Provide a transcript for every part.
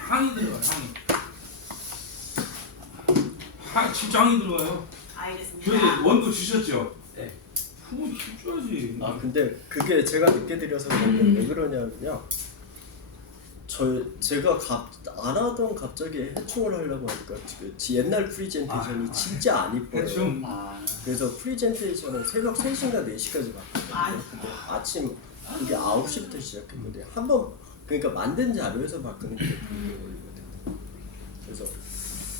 항이 들어가요. 진짜 항이 들어가요. 알겠습니다. 그래서 원고 주셨죠? 네. 그거 해줘야지. 아 근데 그게 제가 늦게 드려서 그런데 왜 그러냐면요. 제가 안 하던 갑자기 해충을 하려고 하니까 옛날 프리젠테이션이 진짜 안 이뻐요. 해충. 그래서 프리젠테이션은 새벽 3시인가 4시까지 봤거든요. 근데 아침 그게 9시부터 시작했는데 한 번 그러니까 만든 자료에서 바꾸는 게 되게 걸리거든요. 그래서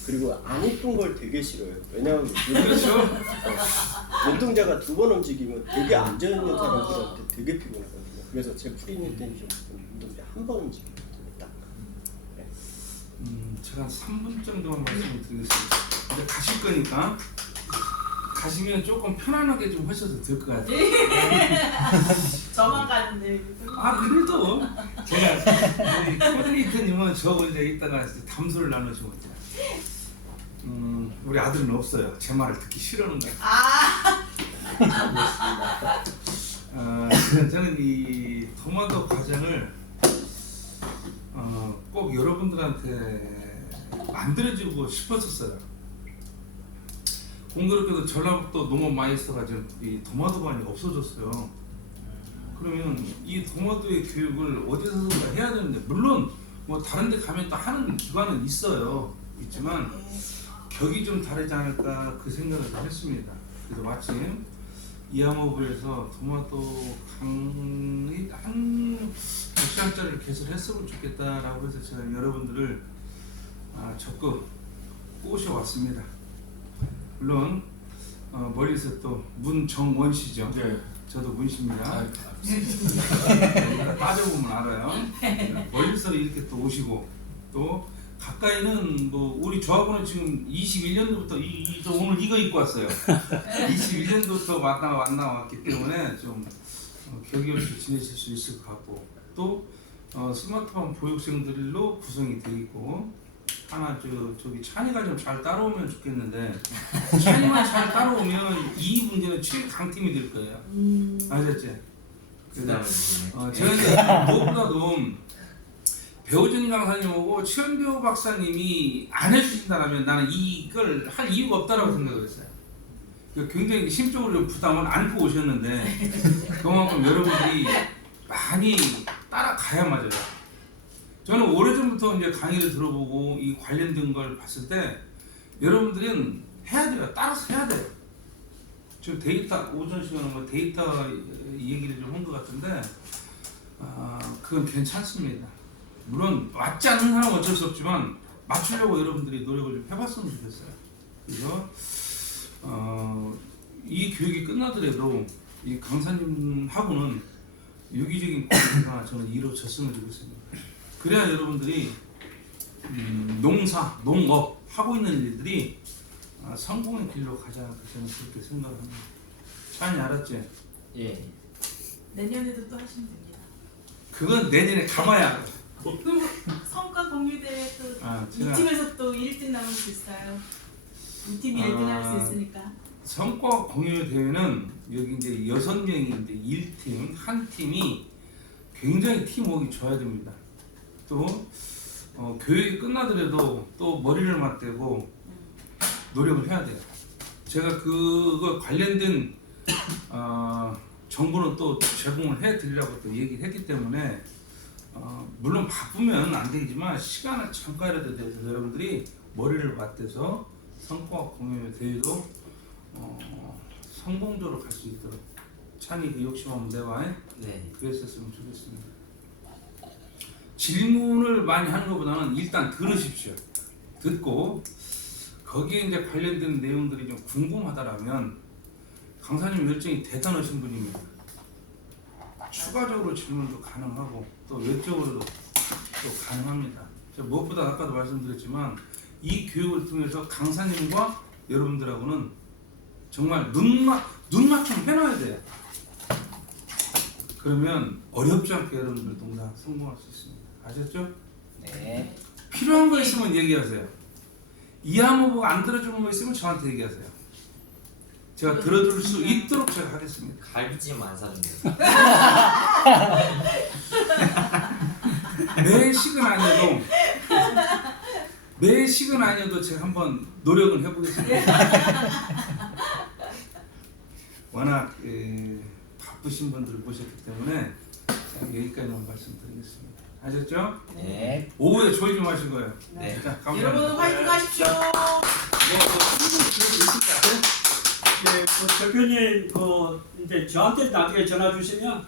그리고 안 이쁜 걸 되게 싫어요. 왜냐하면 그렇죠. 눈동자가 2번 움직이면 되게 앉아있는 사람들한테 되게 피곤하거든요. 그래서 제 프리젠테이션 눈동자 한 번 움직이거든요. 딱. 네. 제가 한 3분 정도만 말씀을 드리겠습니다. 이제 가실 거니까 가시면 조금 편안하게 좀 하셔도 될 것 같아요. 저만 가는데. 그래도 제가 우리 코디네이터님은 저하고 이제 이따가 담소를 나누시면 돼요. 우리 아들은 없어요. 제 말을 듣기 싫어하는 거예요. 저는 이 토마토 과정을 꼭 여러분들한테 만들어주고 싶었었어요. 공교롭게도 전라북도 농업 마이스터가 이 토마토관이 없어졌어요. 그러면 이 토마토의 교육을 어디서든가 해야 되는데, 물론 뭐 다른 데 가면 또 하는 기관은 있지만 격이 좀 다르지 않을까 그 생각을 좀 했습니다. 그래서 마침 이암호부에서 토마토 강의 한 100시간짜리를 개설했으면 좋겠다라고 해서 제가 여러분들을 적극 꼬셔왔습니다. 물론 멀리서 또 문정원 씨죠. 네. 저도 문씨입니다. 아, 따져보면 알아요. 멀리서 이렇게 또 오시고, 또 가까이는 뭐 우리 조합원은 지금 21년도부터 오늘 이거 입고 왔어요. 21년도부터 만나왔기 때문에 좀 격이 없이 지내실 수 있을 것 같고, 또 스마트폰 보육생들로 구성이 되어 있고, 하나 저기 찬이가 좀 잘 따라오면 좋겠는데, 찬이만 잘 따라오면 이 문제는 최강팀이 될 거예요. 아셨지? 그래서 제가 이제 무엇보다도 배우진 강사님하고 최연배우 박사님이 안 해주신다면 나는 이걸 할 이유가 없다라고 생각을 했어요. 굉장히 심적으로 좀 부담을 안고 오셨는데 그만큼 여러분들이 많이 따라가야 맞아요. 저는 오래전부터 이제 강의를 들어보고 이 관련된 걸 봤을 때 여러분들은 해야 돼요. 따라서 해야 돼요. 지금 데이터 오전 시간에 뭐 데이터 얘기를 좀 한 것 같은데 그건 괜찮습니다. 물론 맞지 않는 사람은 어쩔 수 없지만 맞추려고 여러분들이 노력을 좀 해봤으면 좋겠어요. 그래서 이 교육이 끝나더라도 이 강사님하고는 유기적인 관계가 저는 이루어졌으면 좋겠습니다. 그래야 여러분들이 농사, 농업 하고 있는 일들이 성공의 길로 가지 않을까 저는 그렇게 생각을 합니다. 잘 알았지? 예. 내년에도 또 하시면 됩니다. 그건 내년에 가봐야. 성과 공유대회 또 이 제가 팀에서 또 1등 나올 수 있어요. 이 팀이 1등 할 수 있으니까. 성과 공유 대회는 여기 이제 6명이 이제 1팀, 한 팀이 굉장히 팀워크가 좋아야 됩니다. 또 교육이 끝나더라도 또 머리를 맞대고 노력을 해야 돼요. 제가 그거 관련된 정보는 또 제공을 해드리려고 또 얘기를 했기 때문에 물론 바쁘면 안 되지만 시간을 잠깐이라도 내서 여러분들이 머리를 맞대서 성과 공유 대회도 성공적으로 갈 수 있도록 찬이 그 욕심 한번 내봐. 네. 그랬었으면 좋겠습니다. 질문을 많이 하는 것보다는 일단 들으십시오. 듣고 거기에 이제 관련된 내용들이 좀 궁금하다라면 강사님 열정이 대단하신 분입니다. 추가적으로 질문도 가능하고 또 외적으로도 또 가능합니다. 제가 무엇보다 아까도 말씀드렸지만 이 교육을 통해서 강사님과 여러분들하고는 정말 눈맞춤 해놔야 돼요. 그러면 어렵지 않게 여러분들 동작 성공할 수 있습니다. 아셨죠? 네. 필요한 거 있으면 얘기하세요. 이하모보가 안 들어주는 거 있으면 저한테 얘기하세요. 제가 들어줄 수 있도록 제가 하겠습니다. 갈비찜 안 사준대. 매식은 아니어도 제가 한번 노력은 해보겠습니다. 워낙 바쁘신 분들 모셨기 때문에 여기까지만 말씀드리겠습니다. 아셨죠? 네. 오후에 조이 좀 하시고요. 네. 자, 감사합니다. 여러분 화이팅 하십시오. 네, 대표님 이제 저한테 나중에 전화 주시면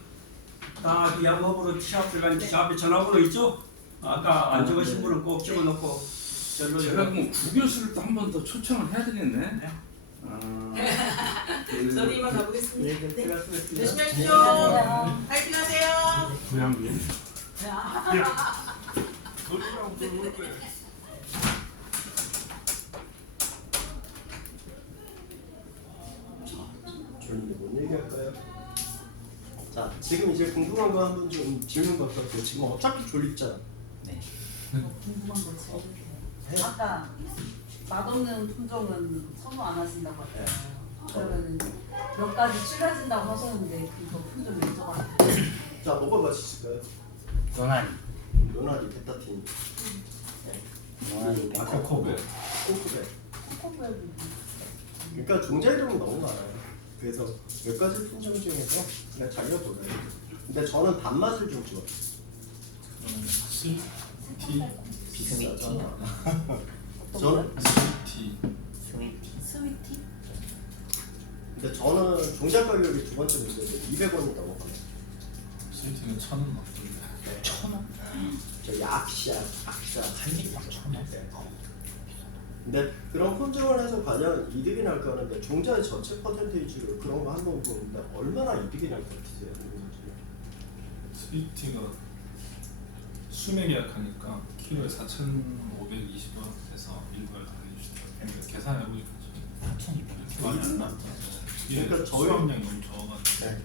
다 그 양업으로 취업 들어가니까 저 앞에 전화번호 있죠? 아까 안 적으신 분은 꼭 집어넣고 절로 제가 그럼 구교수를 또 한 번 더 초청을 해야 되겠네. 저는 이만 가보겠습니다. 네, 제가 쓰겠습니다. 열심히 하십시오. 화이팅 하세요. 부양비. 졸린데 뭔 얘기할까요? 자, 지금 이제 궁금한 거 한번 좀 질문 받을게요. 지금 어차피 졸립잖아. 네. 궁금한 거지. 아까 맛없는 품종은 선호 안 하신다고 하잖아요. 그러면은 몇 가지 추가진다고 하셨는데 그거 품종 여쭤봐요. 자, 뭐가 맛있을까요? 노나리. 노나리, 베타틴, 노나리 아까 코베. 콩쿠베. 코코부에 그러니까 종자 이름이 너무 많아요. 그래서 몇 가지 품종 중에서 그냥 자기가 골라요. 근데 저는 단맛을 좀 좋아해요. 비싸잖아. 저는 스위티? 근데 저는 종자 가격이 두 번째 문제인데 200원이 넘어가요. 스위팅은 1,000원 맞던데. 1,000원? 저 약샤, 악샤. 한 입당 1,000원? 근데 그런 품종을 해서 과연 이득이 날까 하는데 종자의 전체 퍼센테이지로 그런 거 한번 보는데 얼마나 이득이 날 것 같으세요? 스위팅은 수명 예약하니까 키로에 4,520원에서 일괄 더해주시더라고요. 계산해보니까 좀 4,200원. 이렇게 많이 안 나왔다. 이게 그러니까 저희- 수확량이 너무 적어가지고. 네.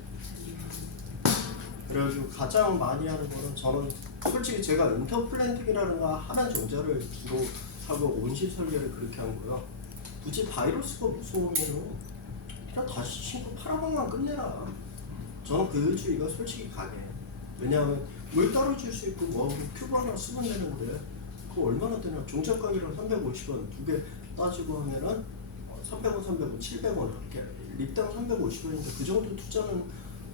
그래가지고 가장 많이 하는 거는 저는 솔직히 제가 인터플랜팅이라는 거 하는 종자를 주로 하고 온실 설계를 그렇게 한 거요. 굳이 바이러스가 무서우면 그냥 다시 심고 팔아먹만 끝내라. 저는 그 주의가 솔직히 강해. 왜냐하면 물 따라줄 수 있고 뭐 큐브 하나 쓰면 되는데 그거 얼마나 되나. 종자 가격이랑 350원 두 개 따지고 하면은 300원, 300원, 700원 이렇게 립당 350원인데 그 정도 투자는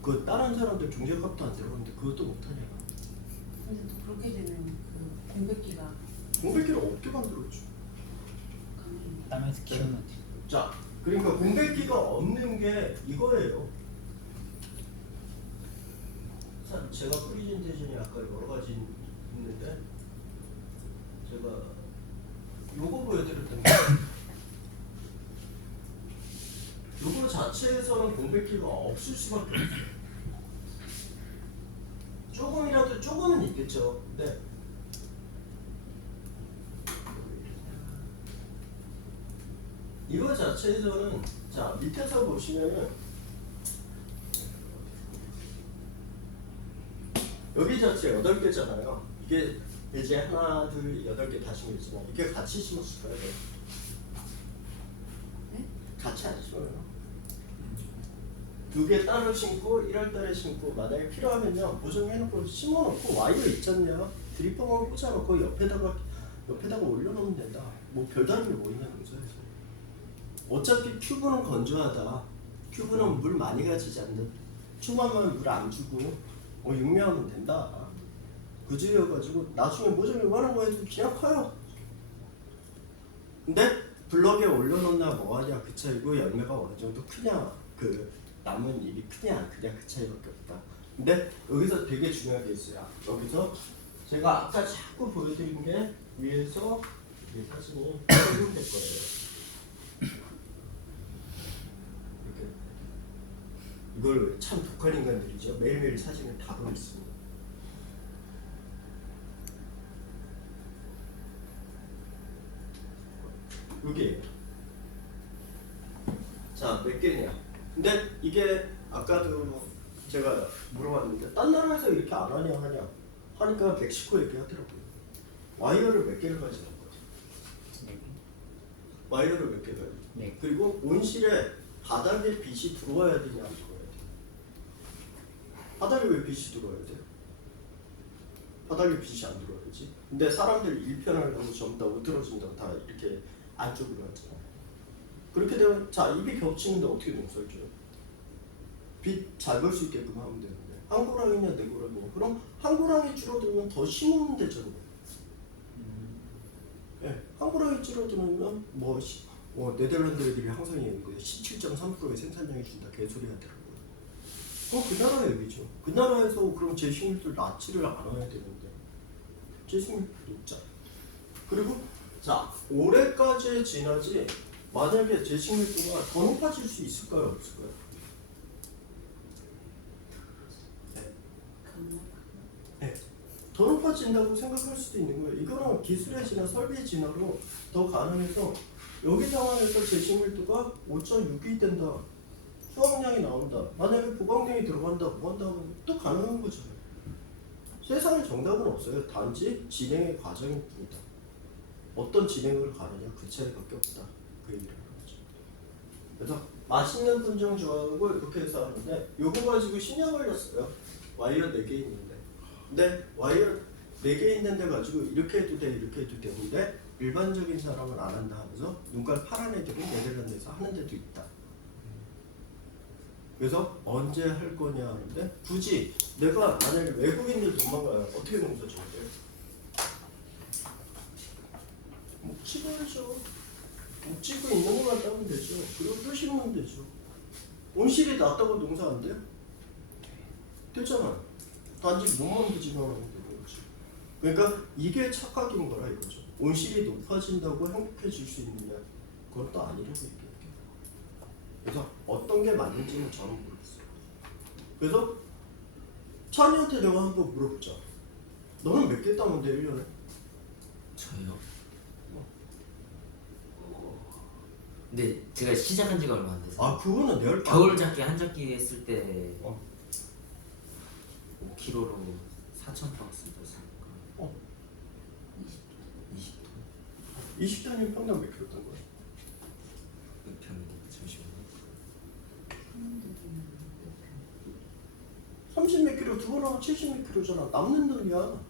그 다른 사람들 종자값도 안 들어가는데 그것도 못하냐. 근데 또 그렇게 되면 그 공백기가 공백기를 어떻게 만들었죠? 강해요. 땅에서 키우는 지 자, 그러니까 공백기가 없는 게 이거예요. 제가 프리젠테이션이 아까 여러 가지 있는데 제가 요거 보여드릴 텐데 요거 자체에서는 공백기가 없을 수밖에 없어요. 조금은 있겠죠. 근데 이거 자체에서는 자 밑에서 보시면은 여기 자체 8개잖아요. 이게 이제 하나, 둘, 8개 다 심어있잖아요. 이게 같이 심었을까요? 네? 같이 안 심어요. 2개 따로 심고 1월달에 심고 만약에 필요하면요 보정해놓고 심어놓고 와이어 있잖아요. 드리퍼만 꽂아놓고 옆에다가 올려놓으면 된다. 뭐 별다른 게 뭐 있냐 농사에서. 어차피 큐브는 건조하다. 큐브는 물 많이 가지지 않는. 초반만 물 안 주고 육묘하면 된다. 그지여가지고 나중에 모종이 원하는 거 해도 그냥 커요. 근데 블럭에 올려놓나 뭐하냐 그 차이고 열매가 어느 정도 크냐 그 남은 일이 크냐 안 크냐 그 차이밖에 없다. 근데 여기서 되게 중요한 게 있어요. 여기서 제가 아까 자꾸 보여드린 게 위에서 이 사진이 될 거예요. 이렇게 이걸 참 독한 인간들이죠. 매일매일 사진을 다 보여있습니다. 여기에요. 자, 몇 개냐? 근데 이게 아까도 제가 물어봤는데 딴 나라에서 이렇게 안 하냐 하니까 멕시코 얘기하더라고요. 와이어를 몇 개를 가지는 거죠? 와이어를 몇 개 가지고 네. 그리고 온실에 바닥에 빛이 들어와야 되냐 안 들어와야 돼요? 바닥에 왜 빛이 들어와야 돼요? 바닥에 빛이 안 들어와야지. 근데 사람들이 일편하려고 전부 다 으트러진다고 다 이렇게 안쪽으로 하잖아. 그렇게 되면 자 입이 겹치는데 어떻게 농사를 줘요? 빛 잘 벌 수 있게끔 하면 되는데 한 고랑이냐 네 고랑이냐 그럼 한 고랑이 줄어들면 더 심으면 되잖아. 네, 한 고랑이 줄어들면 네덜란드 애들이 항상 얘기하는데 17.3%의 생산량이 준다 개소리 하더라고요. 그 나라의 얘기죠. 그 나라에서 그럼 제식물들 낳지를 않아야 되는데 제식물 높자. 그리고 자 올해까지 지나지 만약에 제식물도가 더 높아질 수 있을까요 없을까요? 네. 더 높아진다고 생각할 수도 있는 거예요. 이거는 기술의 진화, 설비의 진화로 더 가능해서 여기 상황에서 제식밀도가 5.6이 된다. 수확량이 나온다. 만약에 보강량이 들어간다, 뭐 한다 하면 또 가능한 거잖아요. 세상에 정답은 없어요. 단지 진행의 과정일 뿐이다. 어떤 진행을 가느냐 그 차이밖에 없다. 그 얘기를 하는 거죠. 그래서 맛있는 품종 좋아하고 이렇게 해서 하는데 요거 가지고 10년 걸렸어요. 와이어 4개 있는데 근데 와이어 4개 있는데 가지고 이렇게 해도 돼 이렇게 해도 되는데 일반적인 사람은 안 한다 하면서 눈깔 파란 애들은 네덜란드에서 하는 데도 있다. 그래서 언제 할 거냐 하는데 굳이 내가 만약에 외국인들 도망가요. 어떻게 농사 지어야 돼요? 묵지고 해죠. 묵지고 있는 것만 따면 되죠. 그리고 또 심으면 되죠. 온실이 낮다고 농사 안 돼요? 되잖아. 단지 몸만 부지런하면 되는 거죠. 그러니까 이게 착각인 거라 이거죠. 온실이 높아진다고 행복해질 수 있느냐? 그건 또 아니라고 얘기해요. 그래서 어떤 게 맞는지는 저는 모르겠어요. 그래서 찬이한테 내가 한번 물어보자. 너는 몇 개 따는데 1년에? 저요? 근데 제가 시작한 지가 얼마 안 돼서 아 그거는 내 겨울작기 한 작기 했을 때 5kg로 4,000박스 떴으니까 20톤 20단위면 평당 몇 킬로 딴 거야? 몇 평이니까 잠시만요. 30 몇 킬로 두 번 하면 70 몇 킬로잖아. 남는 돈이야.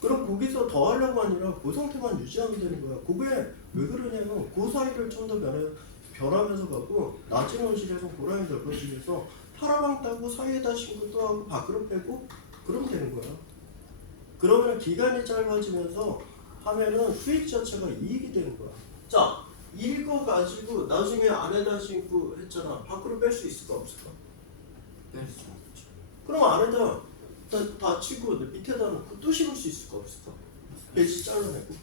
그럼 거기서 더 하려고 아니라 그 상태만 유지하면 되는 거야. 그게 왜 그러냐면 그 사이를 좀 더 변하면서 가고 낮은 온실에서 고라니 넓어지면서 파라방 따고 사이에다 심고 또 하고 밖으로 빼고 그러면 되는 거야. 그러면 기간이 짧아지면서 하면은 수익 자체가 이익이 되는 거야. 자, 이거 가지고 나중에 안에다 심고 했잖아. 밖으로 뺄 수 있을까 없을까? 뺄 수 있죠. 그럼 안에다 다 치고 밑에다 놓고 또 심을 수 있을까 없을까? 배치 잘라내고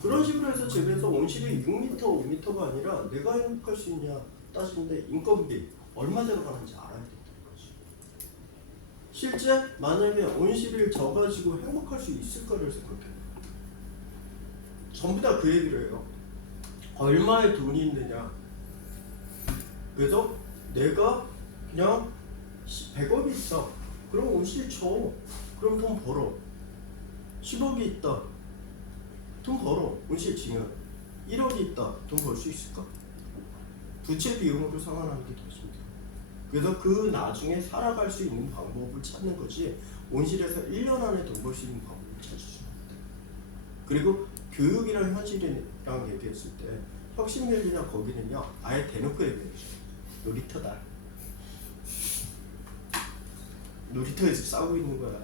그런 식으로 해서 집에서 온실이 6m, 5m가 아니라 내가 행복할 수 있냐 따지는데 인건비 얼마 들어가는지 알아야 된다는 거지. 실제 만약에 온실을 져가지고 행복할 수 있을까를 생각해. 전부 다 그 얘기를 해요. 얼마의 돈이 있느냐. 그래서 내가 그냥 100억이 있어. 그럼 온실 쳐. 그럼 돈 벌어. 10억이 있다. 돈 벌어. 온실 지면 1억이 있다. 돈 벌 수 있을까? 부채 비용으로 상환하는 게 더 힘들어. 그래서 그 나중에 살아갈 수 있는 방법을 찾는 거지 온실에서 1년 안에 돈 벌 수 있는 방법을 찾을 수는 없다. 그리고 교육이랑 현실이랑 얘기했을 때 혁신밸리나 거기는요 아예 대놓고 얘기해줘. 놀이터다. 놀이터에서 싸우고 있는 거야.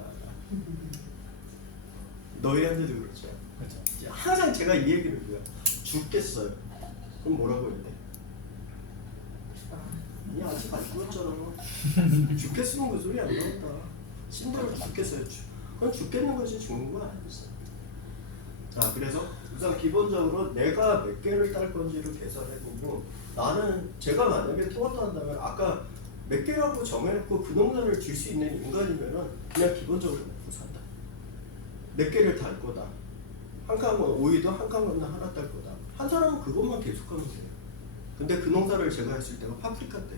너희한테도 그렇죠. 그렇죠. 항상 제가 이 얘기를 해요. 죽겠어요. 그럼 뭐라고 해야 돼? 니 아직 안 죽었잖아. 죽겠으면 그 소리 안 나온다. 힘들어도 죽겠어요. 그건 죽겠는 거지 죽는 건 아니었어. 자, 그래서 우선 기본적으로 내가 몇 개를 딸 건지를 계산해보고 나는 제가 만약에 토마토 한다면 아까 몇 개라고 정해놓고 그 농사를 질 수 있는 인간이면은 그냥 기본적으로 먹고 산다. 몇 개를 딸 거다. 한 칸은 오이도 한 칸은 하나 딸 거다. 한 사람은 그것만 계속하면 돼요. 근데 그 농사를 제가 했을 때가 파프리카 때.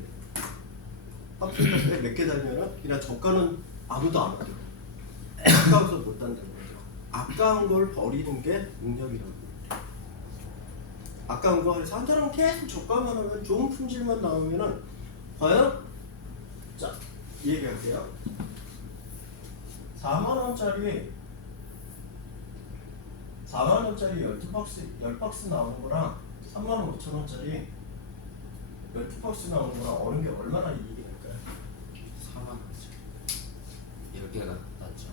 파프리카 때 몇 개 달면은 그냥 저가는 아무도 안 하더라고. 아까워서 못 단다는 거죠. 아까운 걸 버리는 게 능력이라고. 아까운 거 해서 한 사람은 계속 저가만 하면 좋은 품질만 나오면은 과연 자, 이 얘기할게요. 4만 원짜리 4만 원짜리 10박스 나오는 거랑 3만 5천 원짜리 12박스 나오는 거랑 어느 게 얼마나 이익이 될까요? 4만 원짜리 10개가 낫죠.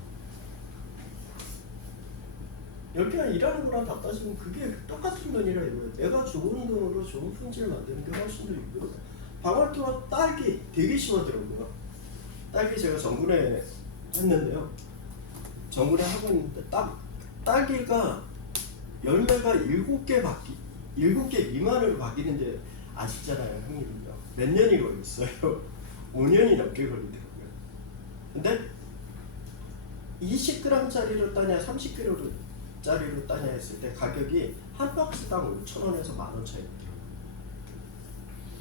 10개가 일하는 거랑 다 따지면 그게 똑같은 돈이라 이거예요. 내가 좋은 돈으로 좋은 품질을 만드는 게 훨씬 더 이거거든. 방울토가 딸기 되게 심하더라고요. 딸기 제가 전군에 했는데요. 전군에 하고 있는데 딸기가 열매가 7개 미만으로 바뀌는데 아시잖아요, 형님은요. 몇 년이 걸렸어요. 5년이 넘게 걸리더라고요. 근데 20g짜리로 따냐 30g짜리로 따냐 했을 때 가격이 한 박스당 5,000원에서 10,000원 차이거든요.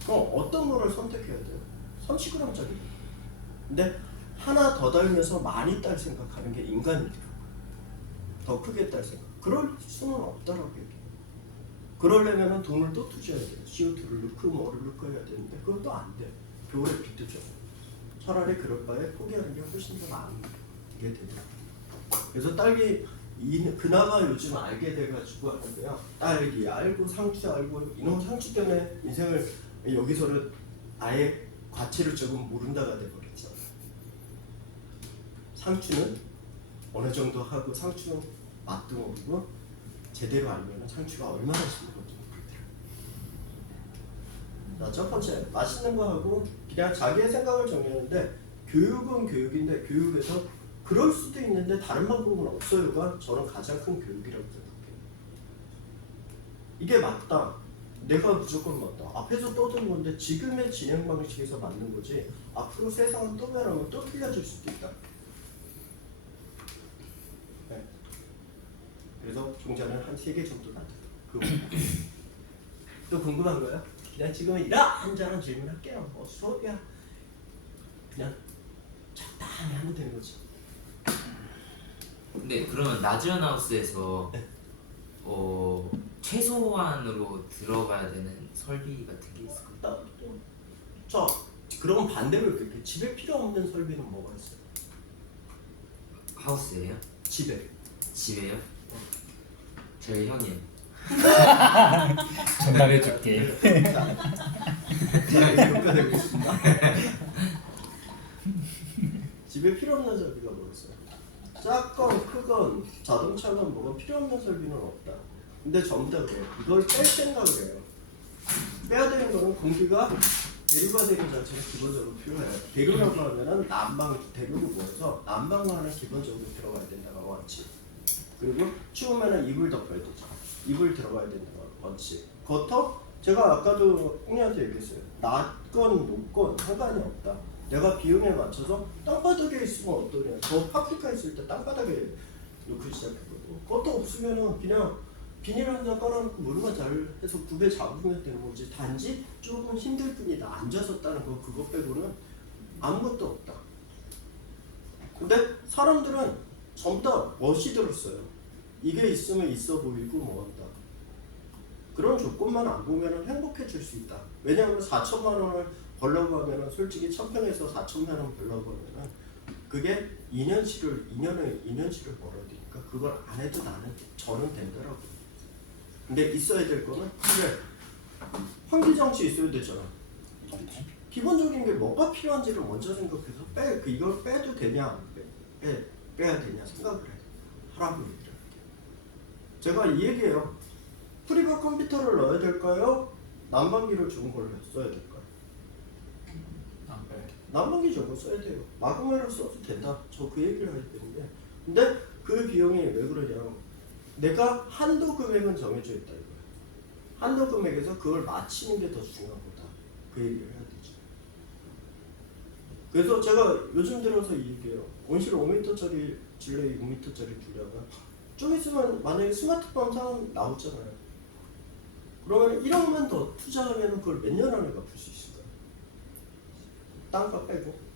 어떤 거를 선택해야 돼요? 30g짜리. 근데 하나 더 달면서 많이 딸 생각하는 게 인간이더라고요. 더 크게 딸 생각. 그럴 수는 없다라고 얘기해요. 그러려면 돈을 또 투자해야 돼요. CO2를 넣고 뭐를 넣고 해야 되는데 그것도 안 돼. 교회 비트죠. 차라리 그럴 바에 포기하는 게 훨씬 더 나은 게 되더라고요. 그래서 딸기 그나마 요즘 알게 돼가지고 하는데요. 딸기 알고 상추 알고 이놈 상추 때문에 인생을 여기서는 아예 과체를 조금 모른다가 돼버렸죠. 상추는 어느 정도 하고 상추는 맛도 모르고 제대로 알면 상추가 얼마나 맛있는 건지 모르더라고요. 자, 첫 번째 맛있는 거 하고 그냥 자기의 생각을 정리하는데 교육은 교육인데 교육에서 그럴 수도 있는데 다른 방법은 없어요가 저는 가장 큰 교육이라고 생각해요. 이게 맞다. 내가 무조건 맞다. 앞에서 떠드는 건데 지금의 진행 방식에서 맞는 거지 앞으로 세상은 또 변하면 또 틀려질 수도 있다. 네. 그래서 종자는 한 3개 정도 놔둬요. 또 궁금한 거요? 그냥 지금 이런저런 질문할게요. 수업이야. 그냥 적당히 하면 되는 거죠. 근데 그러면 나즈연 하우스에서 네. 최소한으로 들어가야 되는 설비 같은 게 있을까요? 자, 그럼 반대로 이렇게 집에 필요 없는 설비는 뭐가 있어요? 하우스예요? 집에. 집에요? 저희 형이요. 전달해줄게. 제가 효과되겠습니다. 집에 필요 없는 설비가 뭐였어요? 작건 크건 자동차건 뭐건 필요 없는 설비는 없다. 근데 전부 다 그래요. 이걸 뺄 생각을 해요. 빼야 되는 거는 공기가 대류가 되는 자체가 기본적으로 필요해요. 대류라고 하면은 대류를 모아서 난방을 하는 기본적으로 들어가야 된다고 원칙. 그리고 추우면은 이불 덮어야 되죠. 이불 들어가야 된다고 원칙. 겉터 제가 아까도 형님한테 얘기했어요. 낮건 높건 상관이 없다. 내가 비용에 맞춰서 땅바닥에 있으면 어떠냐. 저 파프리카 있을 때 땅바닥에 놓고 시작했거든요. 그것도 없으면은 그냥 비닐 한 장 깔아놓고 물만 잘 해서 굽에 잡으면 되는 거지. 단지 조금 힘들 뿐이다. 앉아서 따는 거 그거 빼고는 아무것도 없다. 근데 사람들은 전부 다 멋이 들었어요. 이게 있으면 있어 보이고 뭐한다. 그런 조건만 안 보면 행복해질 수 있다. 왜냐하면 4천만 원을 벌려고 하면 솔직히 1000평에서 4천만 원 벌려고 하면 그게 2년치를 벌어야 되니까 그걸 안 해도 저는 된다라고. 근데 있어야 될 거는 그래 환기장치 있어야 되잖아. 기본적인 게 뭐가 필요한지를 먼저 생각해서 이걸 빼도 되냐 빼야 되냐 생각을 하라고 얘기를 할게요. 제가 이 얘기예요. 프리바 컴퓨터를 넣어야 될까요? 난방기를 좋은 걸 써야 될까요? 난방기 좋은 거 써야 돼요. 마그마를 써도 된다. 저 그 얘기를 해야 되는데 근데 그 비용이 왜 그러냐. 내가 한도 금액은 정해져 있다 이거예요. 한도 금액에서 그걸 맞추는 게 더 중요한 거다. 그 얘기를 해야 되죠. 그래서 제가 요즘 들어서 이 얘기해요. 온실 5m짜리 질레이 5m짜리 두려가 좀 있으면 만약에 스마트폰 사람 나오잖아요. 그러면 1억만 더 투자하면 그걸 몇 년 안에 갚을 수 있을까요? 땅값 빼고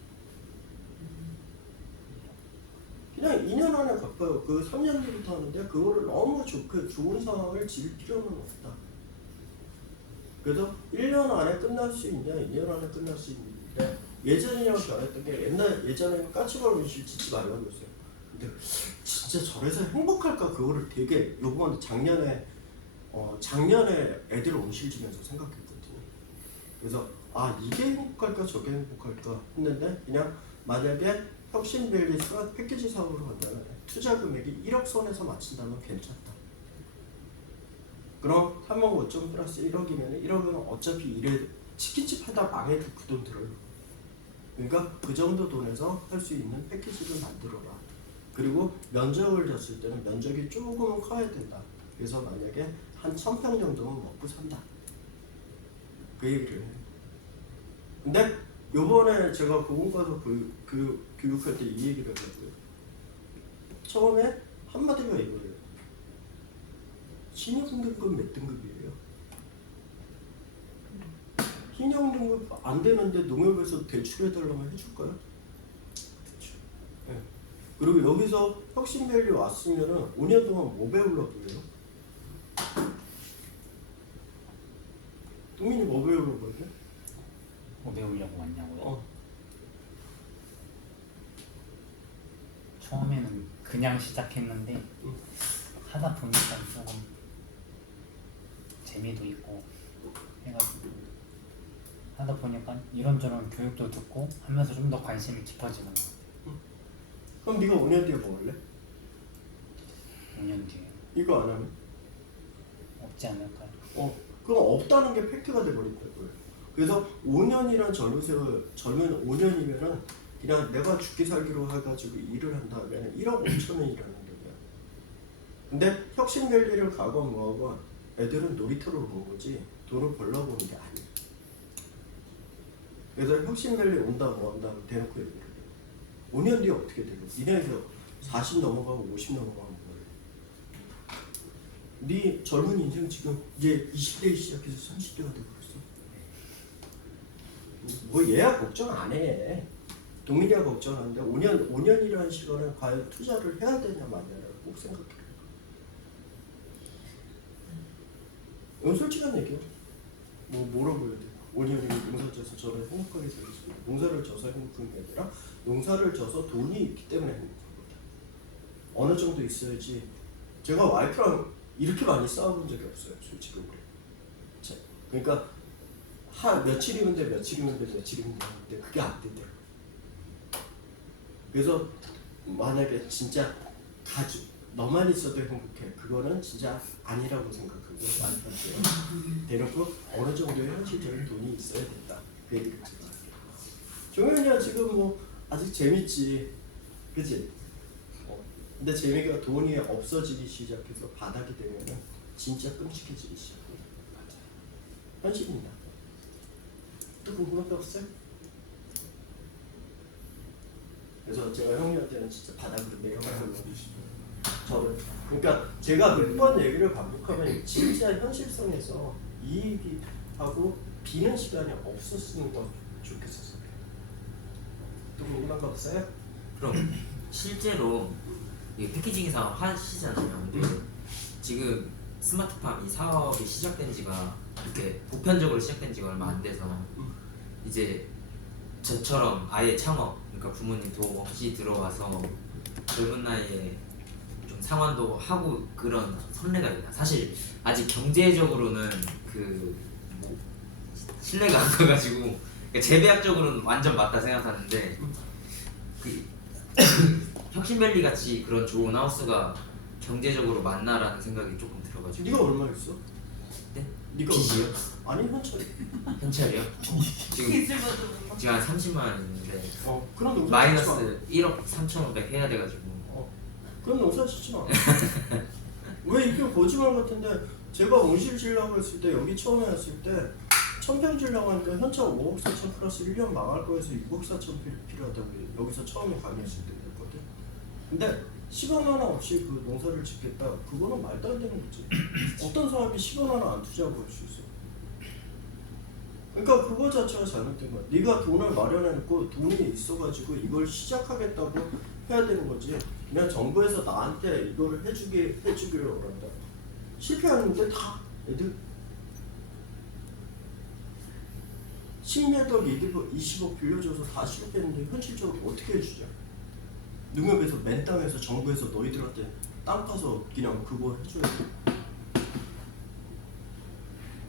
그냥 2년 안에 갚아요. 그 3년 뒤부터 하는데 그거를 너무 좋은 상황을 질 필요는 없다. 그래서 1년 안에 끝날 수 있냐 2년 안에 끝날 수 있는데 예전이랑 변했던 게 예전에는 까치발 온실 짓지 말라고 했어요. 근데 진짜 저래서 행복할까 그거를 되게 요번 작년에 애들 온실지면서 생각했거든요. 그래서 아 이게 행복할까 저게 행복할까 했는데 그냥 만약에 혁신밸리스가 패키지 사업으로 간다면 투자 금액이 1억 선에서 맞춘다면 괜찮다. 그럼 3억 5천 플러스 1억이면 1억은 어차피 이래 치킨집 하다 망해도 그 돈 들어요. 그러니까 그 정도 돈에서 할 수 있는 패키지를 만들어라. 그리고 면적을 줬을 때는 면적이 조금은 커야 된다. 그래서 만약에 한 1000평 정도면 먹고 산다. 그 얘기를 해요. 근데 요번에 제가 고공과도 그 교육할 때 이 얘기를 하고요. 처음에 한마디가 이거예요. 신용 등급 몇 등급이에요? 신용 등급 안 되는데 농협에서 대출해달라면 해줄까요? 그렇죠. 네. 그리고 여기서 혁신밸류 왔으면은 5년 동안 뭐 배우려고 해요? 동민이 뭐 배우려고 해요? 뭐 배우려고 왔냐고요? 어. 처음에는 그냥 시작했는데 응. 하다 보니까 조금 재미도 있고 해가지고 하다 보니까 이런저런 교육도 듣고 하면서 좀 더 관심이 깊어지는 것 같아요. 그럼 네가 5년 뒤에 뭐 할래? 5년 뒤에 이거 안 하면? 없지 않을까요? 그럼 없다는 게 팩트가 돼버린다고요. 그래서 5년이란 젊은 5년이면은 그냥 내가 죽기 살기로 해가지고 일을 한다면 1억 5천원이라는 거예요. 근데 혁신밸리를 가건 뭐하건 애들은 놀이터로 온 거지 돈을 벌려고 오는 게 아니에요. 그래서 혁신밸리 온다 뭐 한다 대놓고 얘기를 해요. 5년 뒤에 어떻게 되고 니네에서 40 넘어가고 50 넘어가는 거예요. 네 젊은 인생 지금 이제 20대 시작해서 30대가 되고 있어. 뭐 얘야 걱정 안 해. 동민이가 걱정하는데 5년이라는 시간을 과연 투자를 해야 되냐 마냐를 꼭 생각해요. 이건 솔직한 얘기야. 뭐라고 해야 돼? 5년이면 농사 져서 저는 행복하게 살겠습니다. 농사를 져서 행복한 게 아니라 농사를 져서 돈이 있기 때문에 행복한 거다. 어느 정도 있어야지. 제가 와이프랑 이렇게 많이 싸워본 적이 없어요. 솔직히 그래. 그러니까 며칠이면 돼 며칠이면 돼 며칠이면 되는데 그게 안 된대요. 그래서 만약에 진짜 가족 너만 있어도 행복해. 그거는 진짜 아니라고 생각하고 와이프한테 대놓고 어느 정도의 현실적인 돈이 있어야 된다. 그 얘기를 제가 할게요. 종현이야 지금 뭐 아직 재밌지, 그치? 근데 재미가 돈이 없어지기 시작해서 바닥이 되면은 진짜 끔찍해지기 시작해요. 현실입니다. 또 궁금한 게 없어요? 그래서 제가 형님한테는 진짜 바닥으로 내려가는 저를 그러니까 제가 몇 번 얘기를 반복하면 진짜 현실성에서 이익이 하고 비는 시간이 없었으면 더 좋겠었어요. 또 궁금한 거 없어요? 그럼 실제로 이 패키징 사업 하시잖아요. 근데 지금 스마트팜 이 사업이 시작된 지가 이렇게 보편적으로 시작된 지가 얼마 안 돼서 이제 저처럼 아예 창업, 그러니까 부모님 도움 없이 들어와서 젊은 나이에 좀 상환도 하고 그런 선례가 있나? 사실 아직 경제적으로는 뭐 신뢰가 안 가가지고 그러니까 재배학적으로는 완전 맞다 생각하는데 혁신밸리 같이 그런 좋은 하우스가 경제적으로 맞나라는 생각이 조금 들어가지고. 네가 얼마 있어? 네? 네가 빚이요? 아니 현찰. 현찰이요? 지금 한 30만 원 있는데 그럼 농사 짓지 마. 마이너스 1억 3,500 해야 돼가지고. 그럼 농사 짓지 마. 왜 이게 거짓말 같은데 제가 온실 지려고 했을 때 여기 처음에 왔을 때 1000평 지려고 하니까 현찰 5억 4천 플러스 1년 망할 거여서 6억 4천 필요하다고 여기서 처음에 강의했을 때 그랬거든. 근데 10원 하나 없이 그 농사를 짓겠다. 그거는 말도 안 되는 거지. 어떤 사람이 10원 하나 안 투자하고 할 수 있어. 그러니까 그거 자체가 잘못된 거야. 네가 돈을 마련해놓고 돈이 있어가지고 이걸 시작하겠다고 해야 되는 거지. 그냥 정부에서 나한테 이거를 해주기를 원한다. 실패하는데 다 애들 10몇 억, 20억 빌려줘서 다 실패했는데 현실적으로 어떻게 해주냐. 농협에서 맨 땅에서 정부에서 너희들한테 땅 파서 그냥 그거 해줘야 돼.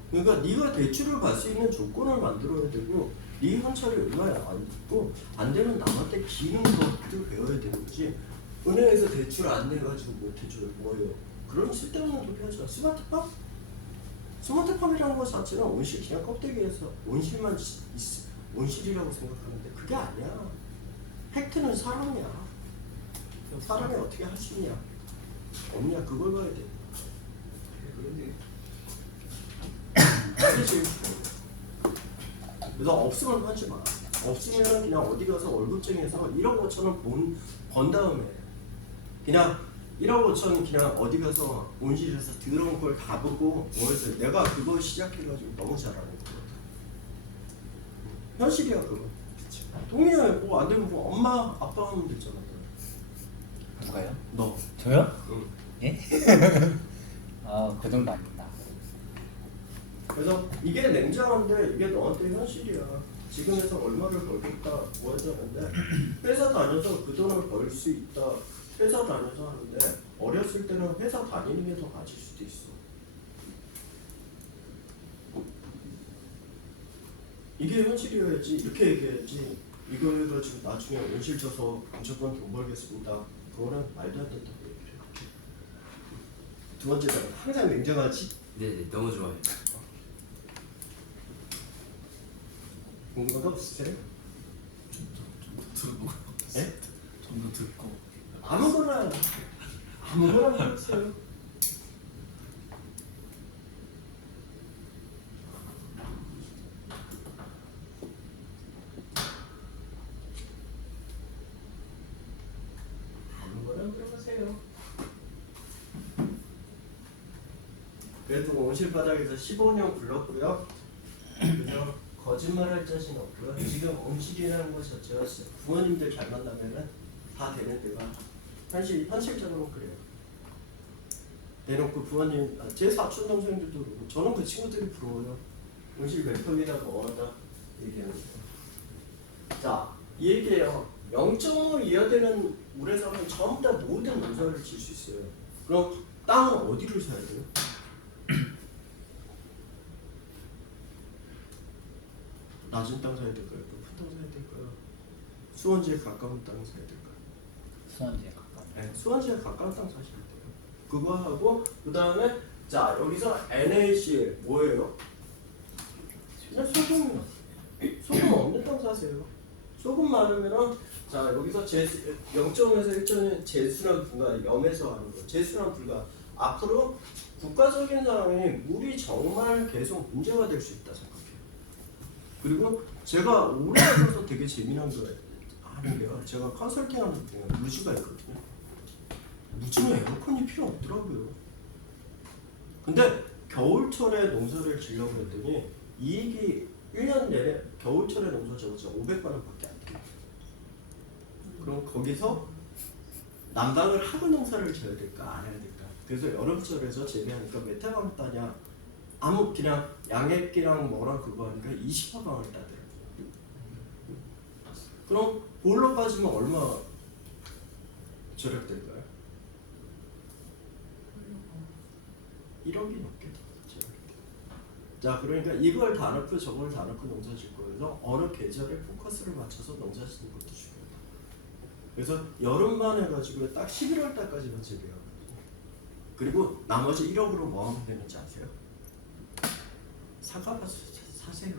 그러니까 네가 대출을 받을 수 있는 조건을 만들어야 되고 네 현찰이 얼마야 안 있고 안 되면 남한테 기는 것도 배워야 되는 거지. 은행에서 대출 안 내가지고 못 해줘요. 뭐예요? 그런 쓸데없는 소리 하지 마. 스마트팜? 스마트팜이라는 것 자체는 온실 그냥 껍데기에서 온실만 온실이라고 생각하는데 그게 아니야. 팩트는 사람이야. 사람이 어떻게 할 수 있냐? 없냐? 그걸 봐야 돼. 그게 제일 중요해. 그래서 없으면 하지 마. 없으면 그냥 어디 가서 월급쟁이에서 1억 5천원 번 다음에 그냥 1억 5천 그냥 어디 가서 온실에서 더러운 걸 다 보고 뭐해서 내가 그거 시작해가지고 너무 잘하는 거거든. 현실이야 그거. 동의해. 뭐 안 되면 뭐 엄마 아빠 하면 되잖아. 누가요? 너. 저요? 응. 예? 그 정도 아닙니다. 그래서 이게 냉정한데 이게 너한테 현실이야. 지금에서 얼마를 벌겠다 뭐 하자는데 회사 다녀서 그 돈을 벌 수 있다. 회사 다녀서 하는데 어렸을 때는 회사 다니는 게 더 맞을 수도 있어. 이게 현실이어야지. 이렇게 얘기해야지. 이거 해가지고 나중에 온실 져서 무조건 돈 벌겠습니다. 그거는 말도 안 된다고 얘기를 해. 두 번째는 항상 냉정하지. 네네 너무 좋아요. 궁금한 거 없으세요? 들고 예? 좀 더 듣고 아무거나 물어보세요. 아무거나 물어보세요. 그래도 온실 바닥에서 15년 굴렀고요. 그래서 거짓말할 자신 없고요. 지금 온실이라는 것 자체가 부모님들 잘 만나면은 다 되는 데가 현실적으로 그래요. 대놓고 부모님, 제 사촌 동생들도 그러고 저는 그 친구들이 부러워요. 온실 몇 평이라고 하다 얘기하는 거. 자, 이 얘기예요. 0.5 이하 되는 물에서는 전부 다 모든 농사를 지을 수 있어요. 그럼 땅은 어디를 사야 돼요? 낮은 땅 사야 될까요? 높은 땅 사야 될까요? 수원지에 가까운 땅 사야 될까요? 수원지에 가까운. 네, 수원지에 가까운 땅 사시면 돼요. 그거 하고 그 다음에 자 여기서 NaCl 뭐예요? 그냥 소금이요. 소금 없는 땅 사세요. 소금 많으면은 자 여기서 0.5에서 1.1 제수랑 불가 염에서 하는 거. 제수랑 불가. 앞으로 국가적인 상황이 물이 정말 계속 문제가 될 수 있다 생각해요. 그리고 제가 올해 들어서 되게 재미난 거 하는 게요. 제가 컨설팅하는 중에 루즈가 있거든요. 루즈는 에어컨이 필요 없더라고요. 근데 겨울철에 농사를 지려고 했더니 이익이 1년 내내 겨울철에 농사 지어서 500만 원밖에 안 돼요. 그럼 거기서 난방을 하고 농사를 지어야 될까 안 해야 될까? 그래서 여름철에서 재배하니까 메타방 따냐 아무 그냥 양액기랑 뭐랑 그거 하니까 20화방을 따더라고요. 그럼 보일러 빠지면 얼마 절약될까요? 1억이 넘게 절약돼요. 자 그러니까 이걸 다 넣고 저걸 다 넣고 농사 짓 거여서 어느 계절에 포커스를 맞춰서 농사 짓는 것도 중요해요. 그래서 여름만 해가지고 딱 11월 달까지만 재배하거든요. 그리고 나머지 1억으로 뭐 하면 되는지 아세요? 사과밭 사세요.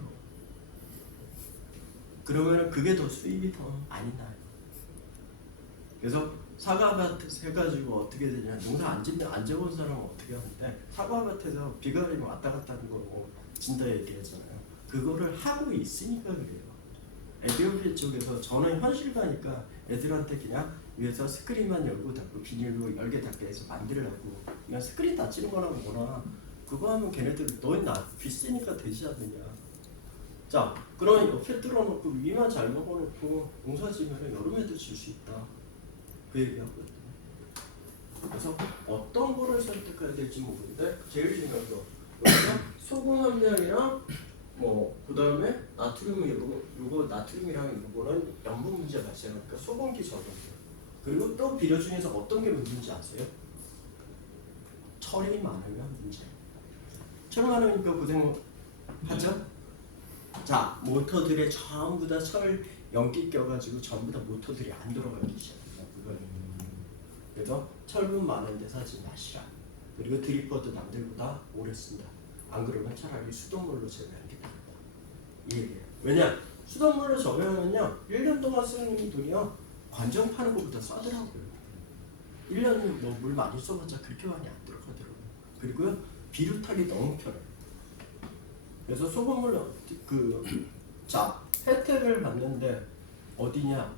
그러면 그게 더 수입이 더 많이 나요. 그래서 사과밭 해가지고 어떻게 되냐, 농사 안 지어본 사람은 어떻게 하는데 사과밭에서 비가 내리면 왔다 갔다 하는 거 진다 얘기하잖아요. 그거를 하고 있으니까 그래요. 에디오피아 쪽에서 저는 현실 가니까 애들한테 그냥 위에서 스크린만 열고 닫고 비닐로 열게 닫게 해서 만들려고 그냥 스크린 닫히는 거나 뭐나 그거 하면 걔네들 너희 비 세니까 되지 않느냐. 자 그럼 옆에 뚫어놓고 위만 잘 먹어놓고 농사 지으면 여름에도 질 수 있다. 그 얘기하거든요. 그래서 어떤 거를 선택해야 될지 모르는데 제일 중요한 거 소금 함량이랑 그 다음에 나트륨 요거 나트륨이랑 요거는 염분 문제 발생하니까 소금기 적용돼요. 그리고 또 비료 중에서 어떤 게 문제인지 아세요? 철이 많으면 문제. 철 많으니까 고생하죠? 자, 모터들에 전부 다 철 연기 껴가지고 전부 다 모터들이 안 돌아가기 시작해요. 그래서 철분 많은 데 사지 마시라. 그리고 드리퍼도 남들보다 오래 쓴다. 안 그러면 차라리 수돗물로 재배하는 게 낫다. 이 얘기예요. 왜냐? 수돗물로 재배하면요 1년 동안 쓰는 돈이요 관정 파는 것보다 싸더라고요. 1년은 뭐 물 많이 써봤자 그렇게 많이 안 들어가더라고요. 그리고요 비료 타기 너무 편해요. 그래서 소금물로 자 혜택을 받는데 어디냐?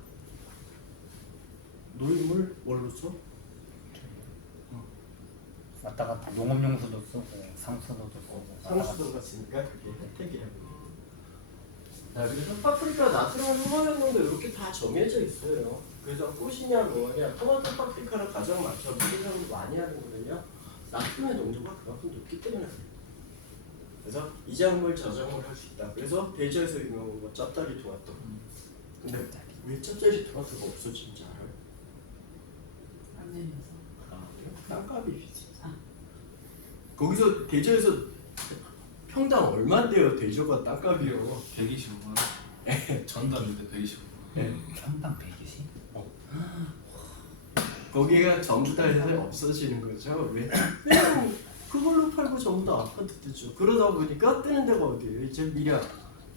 노인물 뭘로 써? 왔다 갔다 농업용수도 쓰고 상수도도 쓰고 상수도가 있으니까 그게 혜택이라고. 자, 그래서 파프리카 나트륨 흑화했는데 이렇게 다 정해져 있어요. 그래서 꽃이냐 뭐냐 토마토 파프리카를 가장 많죠. 미국 사람들이 많이 하는 거는요 나트륨의 농도가 그만큼 높기 때문에 그래요. 그래서 이작물 저작물 할 수 있다. 그래서 대저에서 유명한 거 짭짜리 토마토. 근데 왜 짭짜리 토마토가 없어진지 알아요? 안 내려서. 땅값이 비싸. 거기서 대저에서 평당 얼마인데요? 대저가 땅값이요. 125만 원. 전담인데 125만 원. 평당 120? 거기가 전부 다 해서 없어지는 거죠. 왜? 왜냐면 그걸로 팔고 전부 다 아파트 뜨죠. 그러다 보니까 뜨는 데가 어디예요? 이제 밀양.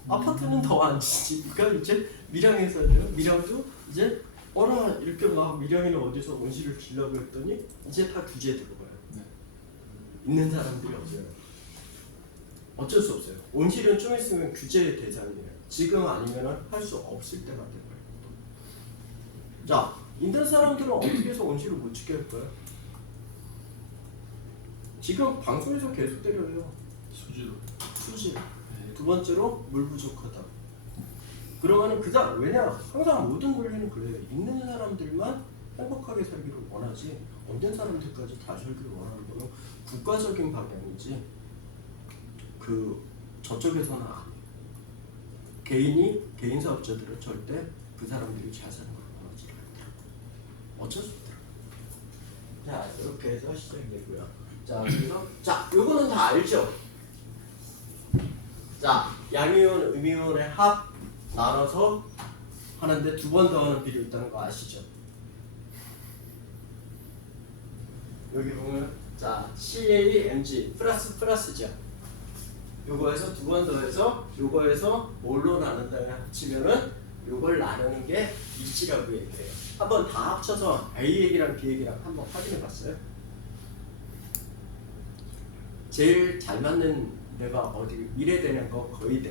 아파트는 더 안 지니까 이제 밀양에서 밀양도 이제 워낙 이렇게 막 밀양에는 어디서 온실을 주려고 했더니 이제 다 규제 들어가요. 네. 있는 사람들이 없어요. 어쩔 수 없어요. 온실은 좀 있으면 규제의 대상이에요. 지금 아니면 할 수 없을 때가 될 거예요. 자, 있는 사람들은 어떻게 해서 온실을 못 지게 할 거예요? 지금 방송에서 계속 때려요. 수지로. 수질. 두 번째로 물 부족하다. 그러면은 왜냐? 항상 모든 논리는 그래요. 있는 사람들만 행복하게 살기를 원하지 없는 사람들까지 다 살기를 원하는 거는 국가적인 방향이지 저쪽에서는 안 해요. 개인 사업자들은 절대 그 사람들이 잘 사는 걸 원하지 않더라고요. 어쩔 수 없더라고요. 자, 이렇게 해서 시작이 되고요. 자, 그래서 요거는 다 알죠? 자, 양이온, 음이온의 합 나눠서 하는데 두 번 더 하는 비료 있다는 거 아시죠? 여기 보면 자 CaMg 플러스죠. 요거에서 두 번 더해서 요거에서 뭘로 나눈 다음에 합치면은 요걸 나누는 게 이치라고 얘기해요. 한번 다 합쳐서 A액이랑 B액이랑 한번 확인해 봤어요? 제일 잘 맞는 내가 어디 미래되는 거 거의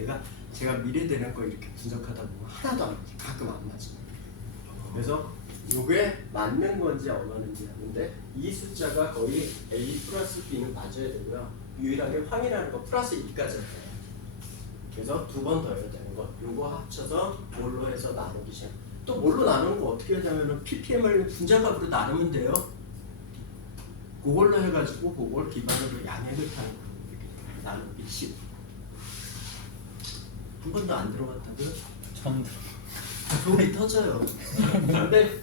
제가 미래되는 거 이렇게 분석하다 보면 하나도 안 맞아요. 가끔 안 맞아요. 그래서 요게 맞는 건지 안 맞는지 하는데 이 숫자가 거의 A 플러스 B는 맞아야 되고요. 유일하게 확인하는 거 플러스 2까지 해요. 그래서 두 번 더 해야 되는 거. 요거 합쳐서 뭘로 해서 나누기 시작. 또 뭘로 나누는 거 어떻게 하냐면은 ppm을 분자값으로 나누면 돼요. 그걸로 해가지고 그걸 기반으로 양액을 타는 거예요. 나누기 10. 한 번도 안 들어갔다고요? 처음 들어. 소리 터져요. 근데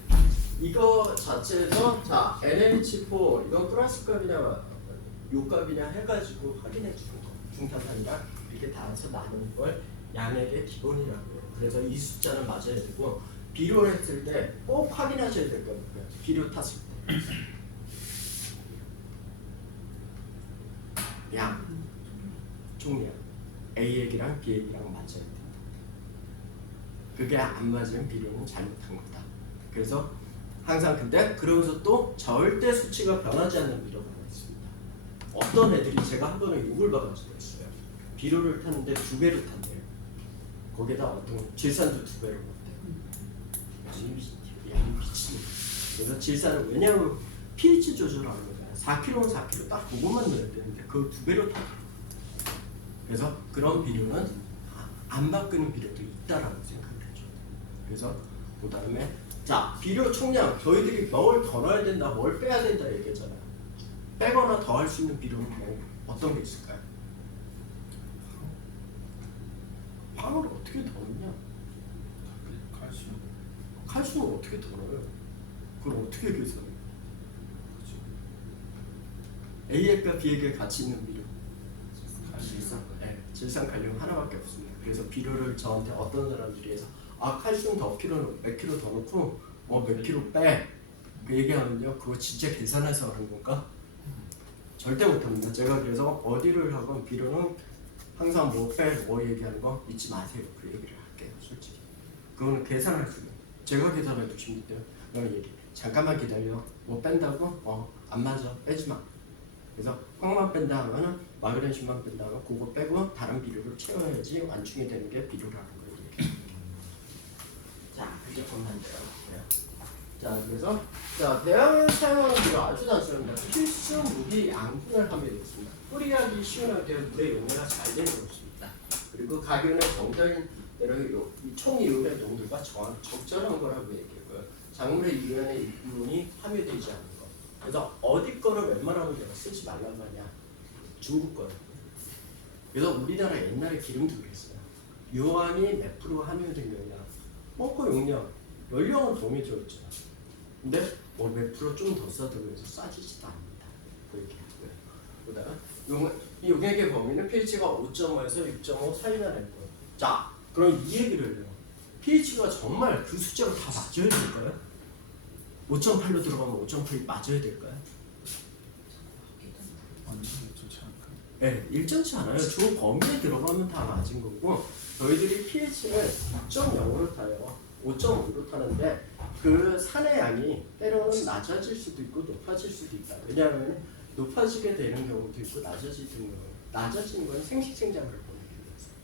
이거 자체에서 자 NaHO 이건 플러스 값이냐 요 값이냐 해가지고 확인해 주는 거. 중탄산이랑 이렇게 다 해서 나누는 걸 양액의 기본이라고 해요. 그래서 이 숫자는 맞아야 되고 비료를 했을 때 꼭 확인하셔야 될 거예요. 비료 탔을 때. 양, 총량, A액이랑 B액이랑 맞아야 된다. 그게 안 맞으면 비료는 잘못한 거다. 그래서 항상 근데 그러면서 또 절대 수치가 변하지 않는 비료가 있습니다. 어떤 애들이 제가 한 번은 욕을 받아가지고 있어요. 비료를 탔는데 2배로 탔대요. 거기다 어떤 질산도 2배로 넣었대요. 미친. 그래서 질산을 왜냐면 pH 조절하는 거잖아요. 4kg면 4kg 딱 그것만 넣어야 되는데 그걸 2배로 타더라고요. 그래서 그런 비료는 안 바꾸는 비료도 있다라고 생각을 해줘. 그래서 그 다음에 자 비료 총량 저희들이 뭘 더 넣어야 된다, 뭘 빼야 된다 얘기했잖아요. 빼거나 더 할 수 있는 비료는 뭐 어떤 게 있을까요? 황을 어떻게 더 넣냐? 칼슘. 칼슘을 어떻게 더 넣어요? 그걸 어떻게 계산해? A액과 B액의 가치 있는 비료. 질산칼륨 하나밖에 없습니다. 그래서 비료를 저한테 어떤 사람들이 해서 칼슘 몇 킬로 더 넣고 몇 킬로 빼. 그 얘기하면요, 그거 진짜 계산해서 하는 건가? 절대 못합니다. 제가 그래서 어디를 하건 비료는 항상 뭐 얘기하는 거 잊지 마세요. 그 얘기를 할게요, 솔직히. 그거는 계산할 수 있어요. 제가 계산해 주시면 돼요. 너는 얘기. 잠깐만 기다려. 뭐 뺀다고? 안 맞아. 빼지 마. 그래서 꽉만 뺀다 하면은 마그네슘만 뺀다 하면 그거 빼고 다른 비료를 채워야지 완충이 되는 게 비료라는 거예요. 자, 이제 보면 돼요. 자, 그래서 대량에 사용하는 비료 아주 단순합니다. 필수 무기 양분을 하게 되어 있습니다. 뿌리하기 쉬운 상태로 물의 용해가 잘 되는 것입니다. 그리고 가변의 정답대로 총 이온의 농도가 적절한 거라고 얘기했고요. 작물의 이온이 함유되지 않는 거. 그래서 어디 거를 웬만하면 내가 쓰지 말라고 하냐? 중국 거예요. 그래서 우리나라 옛날에 기름도 그랬어요. 유황이 몇 프로 함유되느냐? 벙커 용량, 연령은 동일해졌죠. 근데 몇 프로 좀 더 써도 그래서 싸지지도 않는다. 그렇게 하고요. 그다음 용액의 범위는 pH가 5.5에서 6.5 사이나 될 거예요. 자, 그럼 이 얘기를 해요. pH가 정말 그 숫자로 다 맞아야 될까요? 5.8로 들어가면 5.8이 맞아야 될까요? 완전 좋지 않을까? 네, 일정치 않아요. 저 범위에 들어가면 다 맞은 거고 저희들이 pH를 6.0으로 타요. 5.5로 타는데 그 산의 양이 때로는 낮아질 수도 있고 높아질 수도 있다. 왜냐하면 높아지게 되는 경우도 있고 낮아지는 건 생식생장을 보는 경우였어요.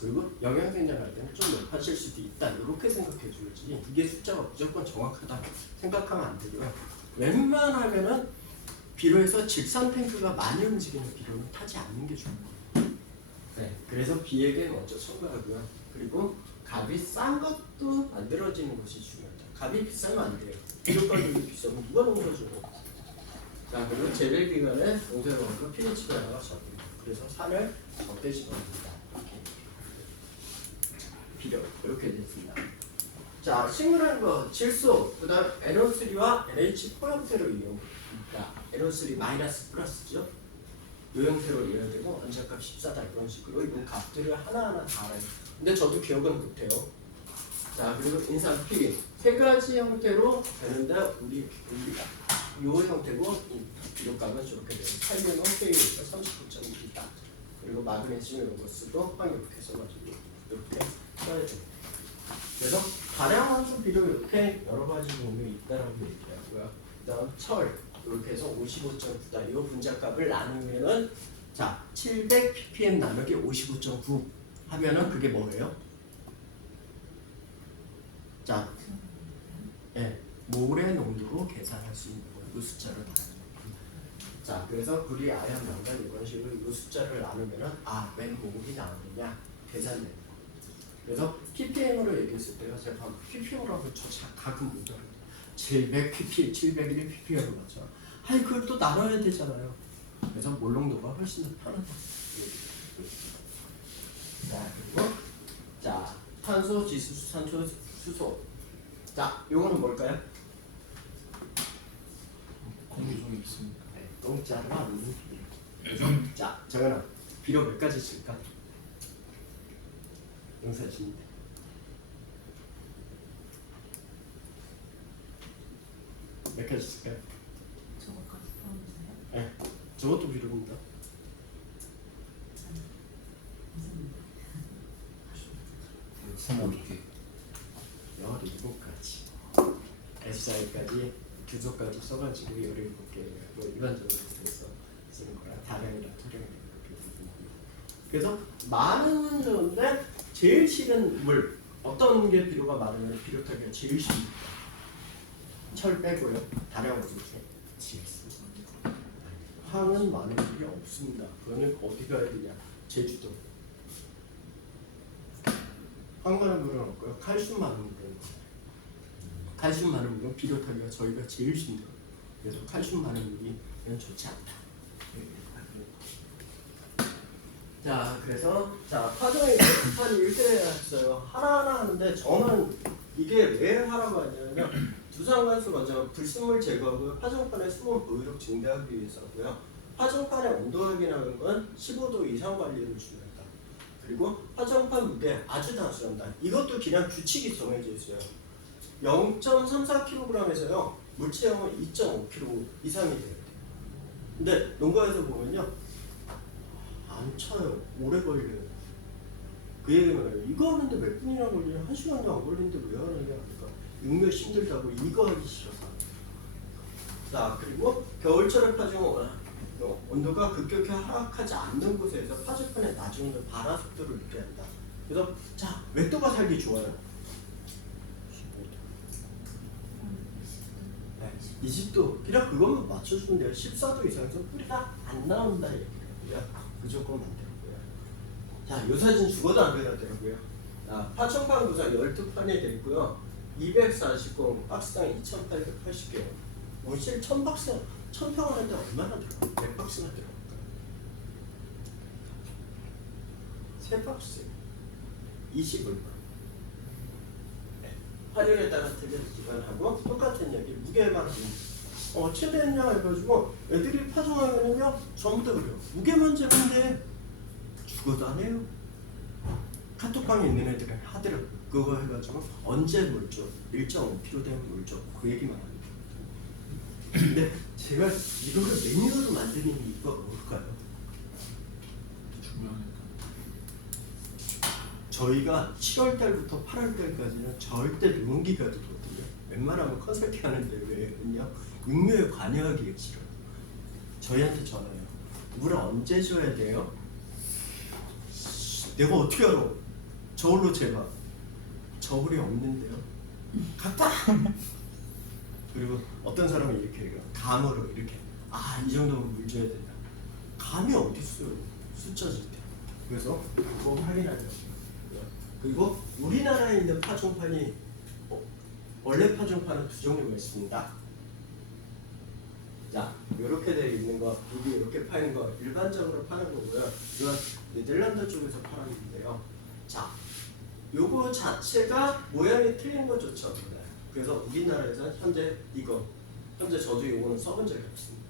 그리고 영양생장할 때는 좀 높아질 수도 있다. 이렇게 생각해 줘야지 이게 숫자가 무조건 정확하다 생각하면 안 되고요. 웬만하면은 비료에서 직선 탱크가 많이 움직이는 비료는 타지 않는 게 좋은 거예요. 네, 그래서 비에게 먼저 첨가하고요. 그리고 값이 싼 것도 만들어지는 것이 중요하다. 값이 비싸면 안 돼요. 비료 가격이 비싸면 누가 농사주고? 자, 그리고 재배 기간에 농사용하고 pH가 적습니다. 그래서 산을 적게 집어넣는다. 비료 이렇게 됐습니다. 자, 식물하는 거 질소, 그다음 NO3와 NH4 형태로 이용합니다. NO3 마이너스 플러스죠. 이 형태로 이용되고 원자값 14다 이런 식으로 이 값들을 하나하나 다 알아요. 근데 저도 기억은 못해요. 자, 그리고 인산 필름 세 가지 형태로 되는데 우리가 이 형태고 이 비료값은 저렇게 돼요. 칼륨은 K에서 39.2다. 그리고 마그네슘 이런 거 쓰고 이렇게 써가지고 이렇게 써야 돼요. 그래서 다량한 수 비료 이렇게 여러 가지 종류 있다라고 얘기하고요. 그다음 철 이렇게 해서 55.9다. 이 분자값을 나누면은 자 700 ppm 나누기 55.9 하면은 그게 뭐예요? 자, 몰의 농도로 계산할 수 있는 거예요. 그 숫자를 나누면. 자, 그래서 불이 아연 망간 이런 식으로 이 숫자를 나누면은 웬 몰이 나오느냐 계산돼요. 그래서 ppm으로 얘기했을 때요. 제가 ppm으로 하면 저 가끔 못 알아요. 700 ppm, 701 ppm으로 맞죠. 아니 그걸 또 나눠야 되잖아요. 그래서 몰농도가 훨씬 더 편하다. 자, 그리고 자 탄소, 지수수, 산소, 수소. 자, 요거는 뭘까요? 공유종이 있습니까? 네, 공짜로 하는 비료. 자, 정현아, 비료 몇 가지 칠까? 용사 주는데. 몇 가지 칠까요? 저거까지 포함해서요? 네, 저것도 비료입니다. 스무 개. 17가지 SI까지 규소까지 써가지고 17개 뭐 일반적으로 해서 쓰는 거라 다량이랑 토량이랑 그렇게 부분이고요. 그래서 많은 좋은데 제일 싫은 물 어떤 게 비료가 많으면 비료 타기가 제일 쉽습니다. 철 빼고요. 다량으로 이렇게 지겠습니다. 황은 많은 물이 없습니다. 그거는 어디 가야 되냐? 제주도. 황 많은 물은 없고요. 칼슘 많은 물은 있어요. 칼슘 많은 물은 비료 타기가 저희가 제일 힘들어요. 그래서 칼슘 많은 물이 좋지 않다. 자, 그래서 파종에 한 1대 했어요. 하나하나 하는데 저는 이게 왜 하라고 하냐면 두산관수 과정은 불순물 제거하고 파종판의 수분 보유력 증대하기 위해서고요. 파종판의 온도 확인하는 건 15도 이상 관리를 중요하다. 그리고 파종판 무게 아주 단순하다. 이것도 그냥 규칙이 정해져 있어요. 0.34kg에서요 물체형은 2.5kg 이상이 돼요. 근데 농가에서 보면요 안 쳐요. 오래 걸려요. 그 얘기는 이거 하는데 몇 분이나 걸리냐? 1시간도 안 걸리는데 왜 하느냐? 그러니까 육묘 힘들다고 이거 하기 싫어서. 자 그리고 겨울철에 파종은 온도가 급격히 하락하지 않는 곳에서 파종판의 낮은 온도 발화 속도를 유지한다. 그래서 자 몇 도가 살기 좋아요? 15도. 20도. 그냥 그것만 맞춰주면 돼요. 14도 이상에서 뿌리가 안 나온다 얘기예요. 무조건 만들고요. 자, 요 사진 죽어도 안 되더라고요. 자, 파종판 구상 12판이 되어 있고요. 240공, 박스당 2,880개. 원실 1,000박스, 1,000평 하는데 얼마나 들어가요? 몇 박스나 들어갈까요? 3박스. 20얼마. 환율에 따라 틀려지기만 하고 똑같은 얘기 무게만 최대냐 해가지고 애들이 파종하면요 전부 다 그래요. 무게만 재는데 죽어도 안 해요. 카톡방에 있는 애들은 하더라고. 그거 해가지고 언제 물죠? 1.5kg 되면 물죠. 그 얘기만 합니다. 근데 제가 이거를 메뉴로 만드는 이유가 뭘까요? 중요하니까. 저희가 7월달부터 8월달까지는 절대 농기가 되거든요. 웬만하면 컨설팅 하는데 왜냐? 육묘에 관여하기가 싫어요. 저희한테 전화해요. 물을 언제 줘야 돼요? 내가 어떻게 알아? 저울로 재봐. 저울이 없는데요. 갔다. 그리고 어떤 사람은 이렇게 해요. 감으로 이렇게 이 정도면 물 줘야 된다. 감이 어디 있어요? 숫자 질 때. 그래서 그거 확인하려고. 그리고 우리나라에 있는 파종판이 원래 파종판은 두 종류가 있습니다. 자, 이렇게 되어 있는 거, 여기 이렇게 파는 거 일반적으로 파는 거고요. 이건 네덜란드 쪽에서 팔았는데요. 자, 요거 자체가 모양이 틀린 것조차 몰라요. 그래서 우리나라에서 현재 저도 요거는 써본 적이 없습니다.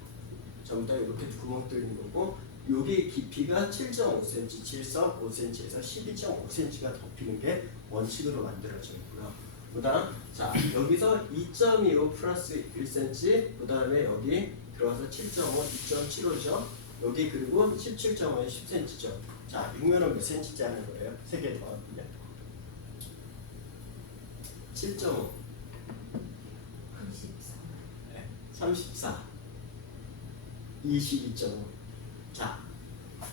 전부 다 이렇게 구멍 뚫린 거고, 여기 깊이가 7.5cm, 7.5cm에서 12.5cm가 덮이는 게 원칙으로 만들어져 있고요. 그 다음, 자, 여기서 2.25 플러스 1cm, 그 다음에 여기 들어가서 7.5, 2.75죠. 여기 그리고 17.5에 10cm죠. 자, 육면은 몇 cm째 하는 거예요? 3개 더하면 7.5, 34, 22.5. 자,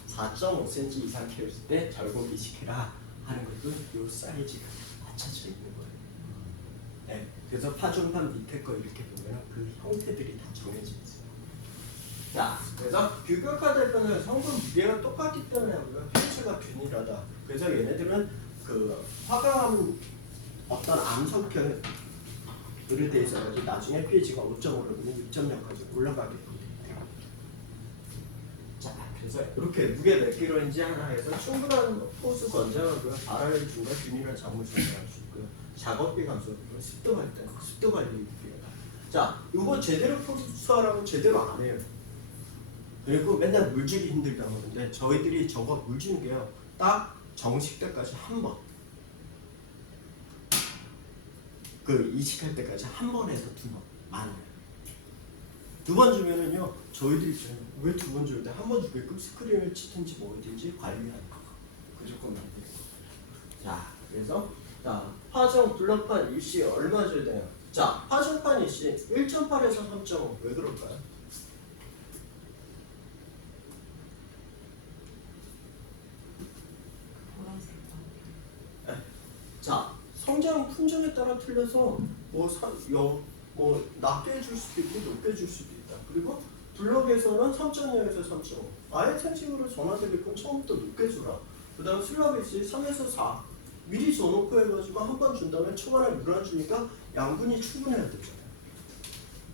4.5cm 이상 키웠을 때 절곡 이식해라 하는 것도 이 사이즈가 맞춰져 있는 거예요. 네, 그래서 파종판 밑에 거 이렇게 보면 그 형태들이 다 정해져 있어요. 자, 그래서 규격화될 성분 무게가 똑같기 때문에 하고요. pH가 균일하다. 그래서 얘네들은 그 화강암 어떤 암석형으로 돼 있어가지고 나중에 pH가 5.5로는 6.0까지 올라가게 됩니다. 자, 그래서 이렇게 무게 몇 킬로인지 하나 해서 충분한 호수 건조하고요. 발화를 중과 균일한 작물 생산할 수 있고요. 작업비 감소하고요. 습도 발달, 습도 관리 필요하다. 자, 이거 제대로 포수하라고 제대로 안 해요. 그리고 맨날 물 주기 힘들다고 하는데 저희들이 저거 물 주는 게요. 딱 정식 때까지 한 번. 그 이식할 때까지 한 번에서 2번 많아요. 2번 주면은요, 저희들이 있잖아요. 왜 2번 줄 때 한 번 주게끔 스크린을 치든지 뭐든지 관리하는 거. 무조건 만드는 거. 자, 그래서 자, 파종 블럭판 일시 얼마 줘야 되나요? 자, 파종판 일시 1.8에서 3.5. 왜 그럴까요? 자, 성장 품종에 따라 틀려서 뭐 낮게 해줄 수도 있고 높게 해줄 수도 있다. 그리고 블럭에서는 3.0에서 3.5. 아예 생식으로 전화드릴 처음부터 높게 주라. 그 다음 슬럽이지 3에서 4. 미리 줘놓고 해가지고 한 번 준 다음에 초반에 물 안 주니까 양분이 충분해야 되잖아요.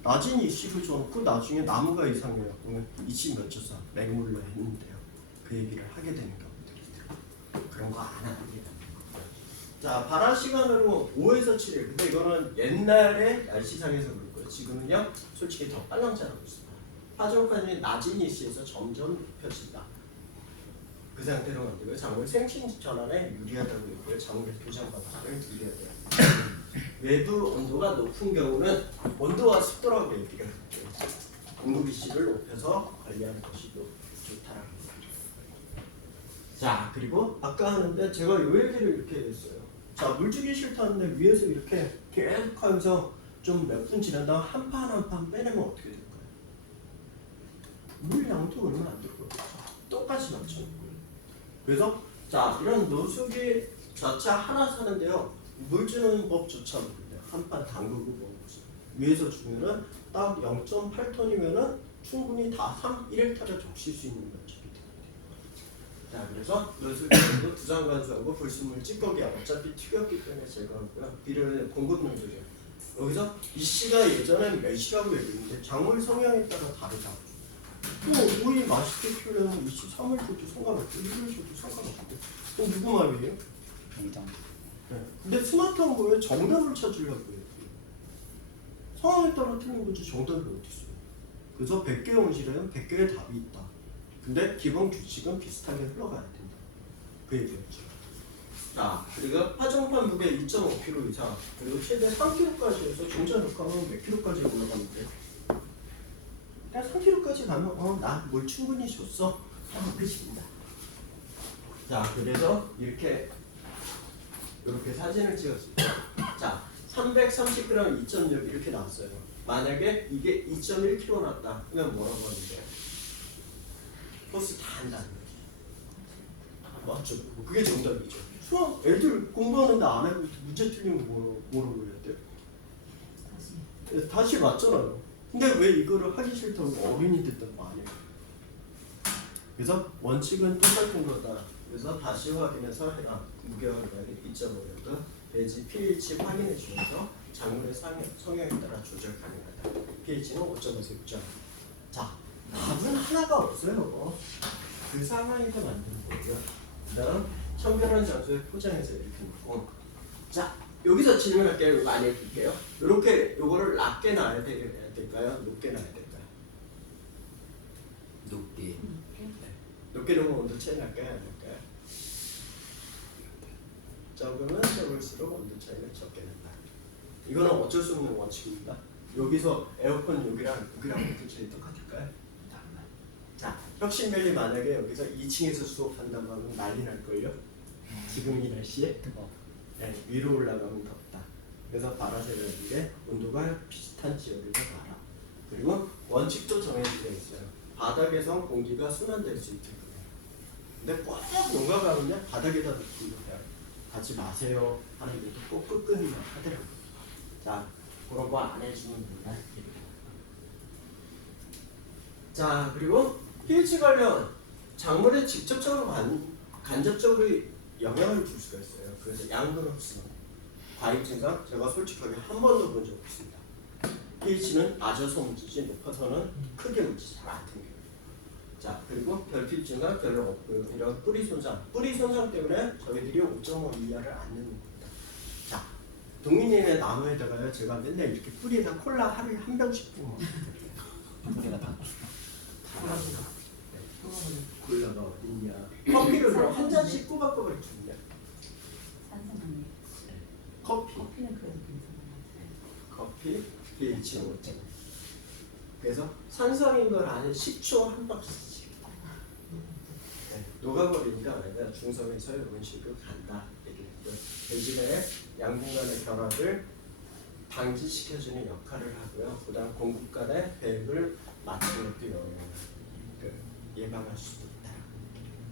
낮은 이씨로 줘놓고 나중에 나무가 이상해요. 그러면 이씨 몇 초사 맹물로 했는데요. 그 얘기를 하게 되는 경우들이 있어요. 그런 거 안 합니다. 자, 발화 시간으로 5에서 7일. 근데 이거는 옛날에 날씨상에서 그럴 거예요. 지금은요, 솔직히 더 빨랑 자라고 있습니다. 파종판이 낮은 일시에서 점점 높여진다. 그 상태로 만들고요. 작물 생식 전환에 유리하다고 했고요. 작물의 교장 방식을 유리하대요. 외부 온도가 높은 경우는 온도와 습도라고 얘기가 있고요. 공급 일시를 높여서 관리하는 것이 좋다라고 합니다. 자, 그리고 아까 하는데 제가 요 얘기를 이렇게 했어요. 자, 물 주기 싫다는데 위에서 이렇게 계속하면서 좀 몇 분 지난 다음 한 판 한 판 빼내면 어떻게 될까요? 물 양도 얼마 안 들어가요. 똑같이 맞춰놓고요. 그래서 자, 이런 노숙이 자차 하나 사는데요. 물 주는 법조차 모르는데 한 판 담그고 먹어보세요. 위에서 주면은 딱 0.8톤이면은 충분히 다 1헥타를 적실 수 있는 면적이 됩니다. 자, 그래서 노숙이도 부산관수하고 불순물 찌꺼기야 어차피 튀겼기 때문에 제거하고요. 비료는 공급 용도죠. 여기서 이 씨가 예전엔 몇 씨라고 얘기했는데 작물 성향에 따라 다르다. 또 오이 맛있게 키우려면 이씨 3을 줘도 상관없고 1을 줘도 상관없고 누구 말이에요? 굉장. 네. 근데 스마트한 거에 정답을 찾으려고 해요. 상황에 따라 틀린 거지 정답이 어디 있어요? 그래서 100개의 온실에는 100개의 답이 있다. 근데 기본 규칙은 비슷하게 흘러가야 된다. 그 얘기였죠. 자, 그리고 파종판 무게 2.5kg 이상, 그리고 최대 3kg까지 해서 종자 녹화하면 몇 kg까지 올라가는데 그냥 3kg까지 가면 나 물 충분히 줬어. 끝입니다. 자, 그래서 이렇게 사진을 찍었습니다. 자, 330g 2.6 이렇게 나왔어요. 만약에 이게 2.1kg 났다 그러면 뭐라고 하는데 코스 다 한다는 거지. 맞죠? 그게 정답이죠. 수학 애들 공부하는데 안 해도 문제 틀리면 뭐라고 해야 돼요? 다시 맞잖아요. 근데 왜 이거를 하기 싫다고 어린이들도 많이 해요. 그래서 원칙은 똑같은 거다. 그래서 다시 확인해서 해라. 무게와 기간이 2.5였다. 배지 pH 확인해 주면서 작물의 성향에 따라 조절 가능하다. pH는 5.5에서 6.5. 자, 답은 하나가 없어요. 그 상황에서 만드는 거고요. 그다음 청결한 장소에 포장해서 이렇게 놓고. 자, 여기서 질문할게요. 많이 해볼게요. 이렇게 요거를 낮게 놔야 될까요? 높게 놔야 될까요? 높게. 높게 놓으면 온도 차이 날까요? 안 날까요? 적으면 적을수록 온도 차이는 적게 난다. 이거는 어쩔 수 없는 원칙입니다. 여기서 에어컨 여기랑 온도 차이 똑같을까요? 자, 혁신밸리 만약에 여기서 2층에서 수업한다고 하면 난리 날걸요? 지금 이 날씨에 뜨거. 네, 위로 올라가면 덥다. 그래서 발화제라는 게 온도가 비슷한 지역에서 발화. 그리고 원칙도 정해져 있어요. 바닥에선 공기가 순환될 수 있게끔. 근데 꼭 농가 가면요 바닥에다 놓고 하지 마세요 하는데도 꼭 끄끄이만 하더라고요. 자, 그런 거 안 해주면 몰라. 자, 그리고 pH 관련 작물에 직접적으로 간접적으로 영향을 줄 수가 있어요. 그래서 양분 흡수, 과육 증상 제가 솔직하게 한 번도 본 적 없습니다. pH는 낮아서 문제지 높아서는 크게 문제 잘 안 생겨요. 자, 그리고 결핍 증상 별로 없고요. 이런 뿌리 손상 때문에 저희들이 5.5 이하를 안 넣는 겁니다. 자, 동민님의 나무에다가요 제가 맨날 이렇게 뿌리에다 콜라 하루에 한 병씩 부어. 우리가 다 콜라가 어딨냐? 커피를 그럼 한 잔씩 꼬박꼬박 줍니다. 산성하네. 커피. 커피는 그래도 괜찮아요. 커피 pH 5.5. 그래서 산성인 걸 아는 식초 한 박스씩. 네, 녹아버리니까 내가 중성에서의 온실로 간다 얘기했고요. 대신에 양분 간의 결합을 방지시켜주는 역할을 하고요. 그다음 공급 간의 배합을 맞추는 것도 예방할 수도 있다.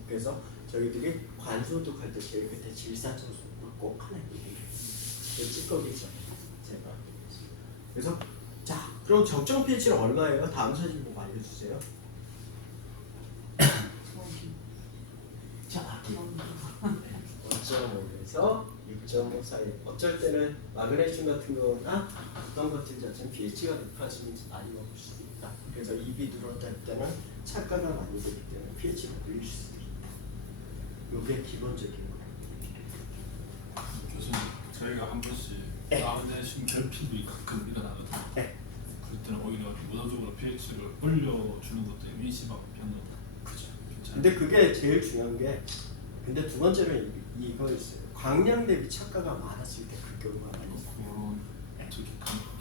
그래서 저희들이 관소독할 때 제일 끝에 질산청소를 꼭 하나 얘기해요. 찌꺼기죠. 제가. 그래서 자, 그럼 적정 pH는 얼마예요? 다음 사진 보고 알려주세요. 자, 5.5에서 6.5 사이. 어쩔 때는 마그네슘 같은 거나 어떤 것들 자체는 pH가 높아지면서 많이 먹을 수도 있다. 그래서 입이 늘었다 할 때는 착가가 많이 되기 때문에 pH가 올릴 수도 있다. 이게 기본적인 거예요. 교수님 저희가 한 번씩 네. 나은대신 결핍이 가끔 일어나거든요. 네. 그럴 때는 오히려 의도적으로 pH를 올려주는 것도 위시하고 변동 그죠? 괜찮아요. 근데 그게 제일 중요한 게 근데 두 번째는 이거 있어요. 광량 대비 착가가 많았을 때 그 경우가 많이 있어요. 그런 저기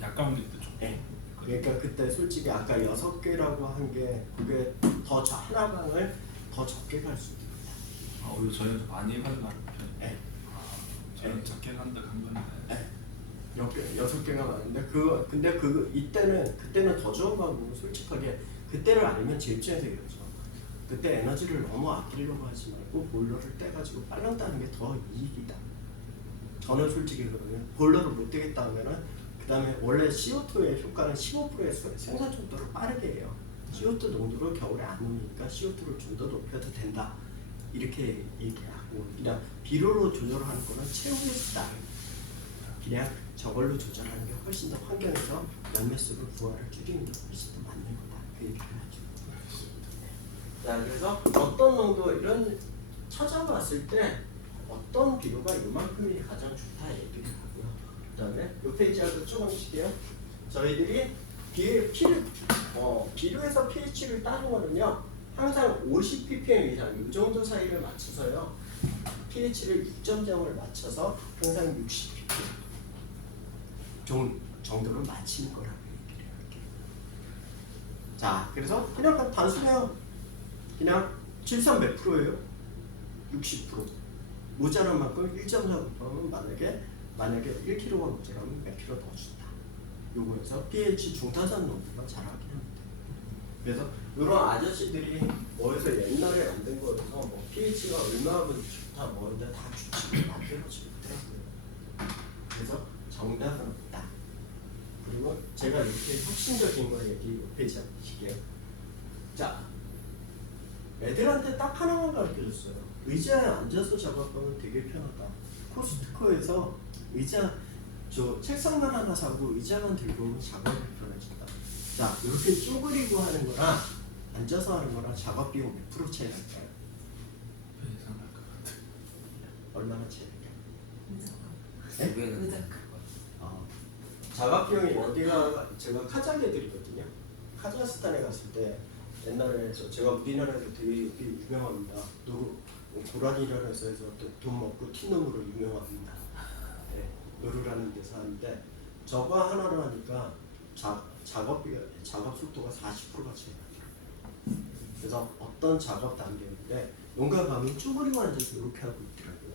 약감될 때 좀. 네. 그러니까 그때 솔직히 아까 6개라고 한 게 그게 더 하나방을 더 적게 갈 수도 있다. 아, 오히려 저희는 좀 많이 가는 편이에요. 네. 아, 저는 네. 작게 간다 간 건데. 네. 6개가 많은데 근데 그때는 더 좋은 거고 솔직하게 그때를 알면 제 입장에서 이러죠. 그때 에너지를 너무 아끼려고 하지 말고 보일러를 떼가지고 빨랑 따는 게 더 이익이다. 저는 솔직히 그러면 보일러를 못 떼겠다 하면은 그 다음에 원래 CO2의 효과는 15%의 생산 족도를 빠르게 해요. CO2 농도를 겨울에 안 오니까 CO2를 좀 더 높여도 된다. 이렇게 얘기하고 그냥 비료로 조절하는 거는 최후의 수단. 그냥 저걸로 조절하는 게 훨씬 더 환경에서 열매수를 부하를 줄이는 게 훨씬 더 맞는 거다. 그 얘기를 하죠. 자, 그래서 어떤 농도 이런 찾아봤을 때 어떤 비료가 이만큼이 가장 좋다 얘기를 하고요. 그다음에 이 페이지하고 쭉 보실게요. 저희들이 비료에서 pH를 따는 거는요. 항상 50 ppm 이상 이 정도 사이를 맞춰서요. pH를 6.0을 맞춰서 항상 60 ppm 정도로 맞추는 거라고 얘기를 할게요. 자, 그래서 그냥 단순해요. 그냥 73 몇 프로예요? 60%. 모자란 만큼 1.4부터는 만약에 1kg가 모자라면 몇 kg 더 준다. 요거에서 pH 중타산 농도가 잘하긴 합니다. 그래서 이런 아저씨들이 뭐에서 옛날에 만든 거에서 뭐 pH가 얼마면 좋다 뭐인데 다 규칙을 만들어지고 있더라고요. 그래서 정답은 없다. 그리고 제가 이렇게 혁신적인 거 얘기 페이지 한번 보실게요. 자, 애들한테 딱 하나만 가르쳐줬어요. 의자에 앉아서 작업하면 되게 편하다. 코스트코에서 의자 책상만 하나 사고 의자만 들고 오면 작업이 편해진다. 자, 이렇게 쪼그리고 하는 거랑 앉아서 하는 거랑 작업 비용 몇 프로 차이 날까요? 이상 날것 같아. 얼마나 차이 날까요? 두 배는 의자. 작업 비용이 어디가 제가 카자흐들이거든요. 카자흐스탄에 갔을 때 옛날에 제가 우리나라에서 되게 유명합니다. 고라니라는 데서 돈 먹고 튀놈으로 유명합니다. 네, 노르라는 데서 하는데 저거 하나로 하니까 작업 속도가 40%가 차이 나더라고요. 그래서 어떤 작업 단계인데 농가 가면 쪼그리고 앉아서 이렇게 하고 있더라고요.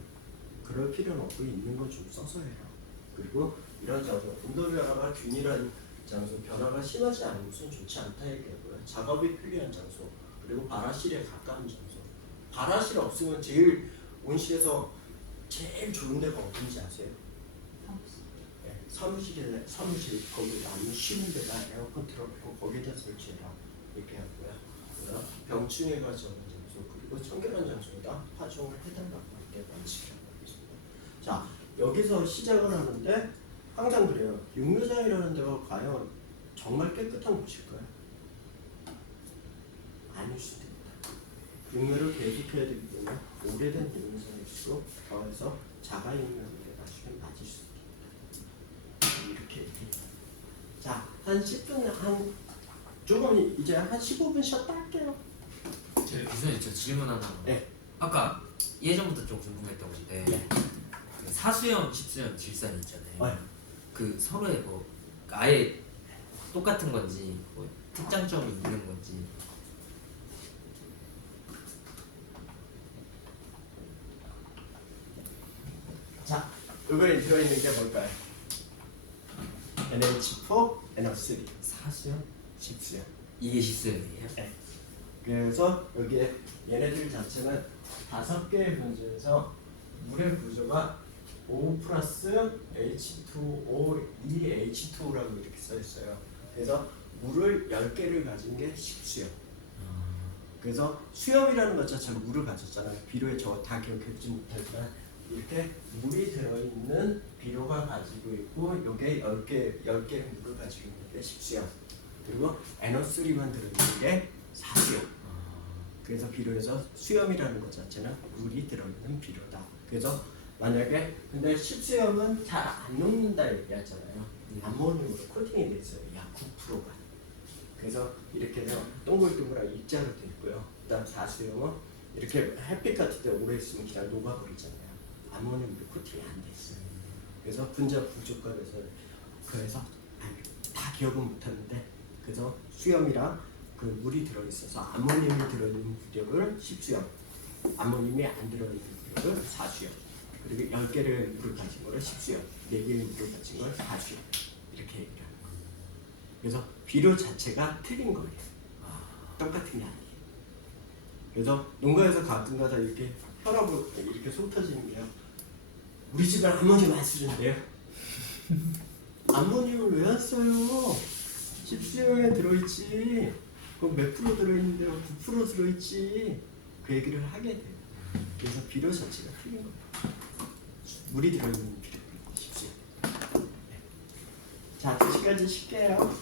그럴 필요는 없고 있는 거 좀 써서 해요. 그리고 이런 장소, 온도 변화가 균일한 장소, 변화가 심하지 않은 곳은 좋지 않다 얘기하고요. 작업이 편리한 장소, 그리고 발화실에 가까운 장소. 발화실 없으면 제일 온실에서 제일 좋은 데가 어딘지 아세요? 네, 사무실 거기 아니면 쉬는 데가 에어컨 틀어놓고 거기다 설치해라 이렇게 하고요. 그래서 병충해 가지 않는 장소 그리고 청결한 장소에다 파종을 해달라고 할 때 원칙이라고 하겠습니다. 자, 여기서 시작을 하는데 항상 그래요. 육묘장이라는 데가 과연 정말 깨끗한 곳일까요? 아닐 수도 있다. 육묘를 계속해야 되기 때문에 오래된 육묘장일수록 더해서 자가 육묘에 나중에 맞을 수도 있다. 이렇게 얘기해요. 자, 한 10분 조금 이제 한 15분 쉬었다 할게요. 교수님 저 질문 하나. 네. 아까 예전부터 좀 궁금했던 건데 네. 그 사수형, 집수형, 질산이 있잖아요. 네. 그 서로의 뭐 아예 똑같은 건지 뭐 특장점이 있는 건지. 자, 이거에 들어있는 게 뭘까요? NH4, NO3 사수형? 집수형. 이게 집수형이에요? 네. 그래서 여기에 얘네들 자체는 5개의 분자에서 물의 구조가 O 플러스 H2O 2H2O라고 이렇게 써 있어요. 그래서 물을 10개를 가진 게 식수형. 그래서 수염이라는 것 자체는 물을 가졌잖아요. 비료에 저 다 기억해주지 못하지만 이렇게 물이 들어있는 비료가 가지고 있고 요게 10개 물을 가지고 있는 게 식수형. 그리고 NO3만 들어있는 게 사수형. 그래서 비료에서 수염이라는 것 자체는 물이 들어있는 비료다. 그래서 만약에 근데 십수염은 잘 안 녹는다 얘기하잖아요. 암모늄으로 코팅이 돼 있어요. 약 9%가. 그래서 이렇게 해서 동글동글하게 입자로 돼 있고요. 그다음 사수염은 이렇게 햇빛 같은 데 오래 있으면 그냥 녹아버리잖아요. 암모늄으로 코팅이 안 돼 있어요. 그래서 분자 부족과 그래서 다 기억은 못하는데 그래서 수염이랑 그 물이 들어있어서 암모늄이 들어있는 구력을 십수염, 암모늄이 안 들어있는 구력을 사수염, 그리고 10개를 물을 가진 거를 십수염, 4개의 물을 가진 걸 사수염 이렇게 얘기를 하는 거예요. 그래서 비료 자체가 틀린 거예요. 똑같은 게 아니에요. 그래서 농가에서 가끔가다 이렇게 혈압을 이렇게 속 터지는 게요. 우리 집에 암모늄 안 쓰는데요. 암모늄을 왜 안 써요? 십수염에 들어있지. 그럼 몇 프로 들어있는데요? 9% 들어있지. 그 얘기를 하게 돼요. 그래서 비료 자체가 틀린 거예요. 물이 들어있는 비료, 십수염. 네. 자, 2시까지 쉴게요.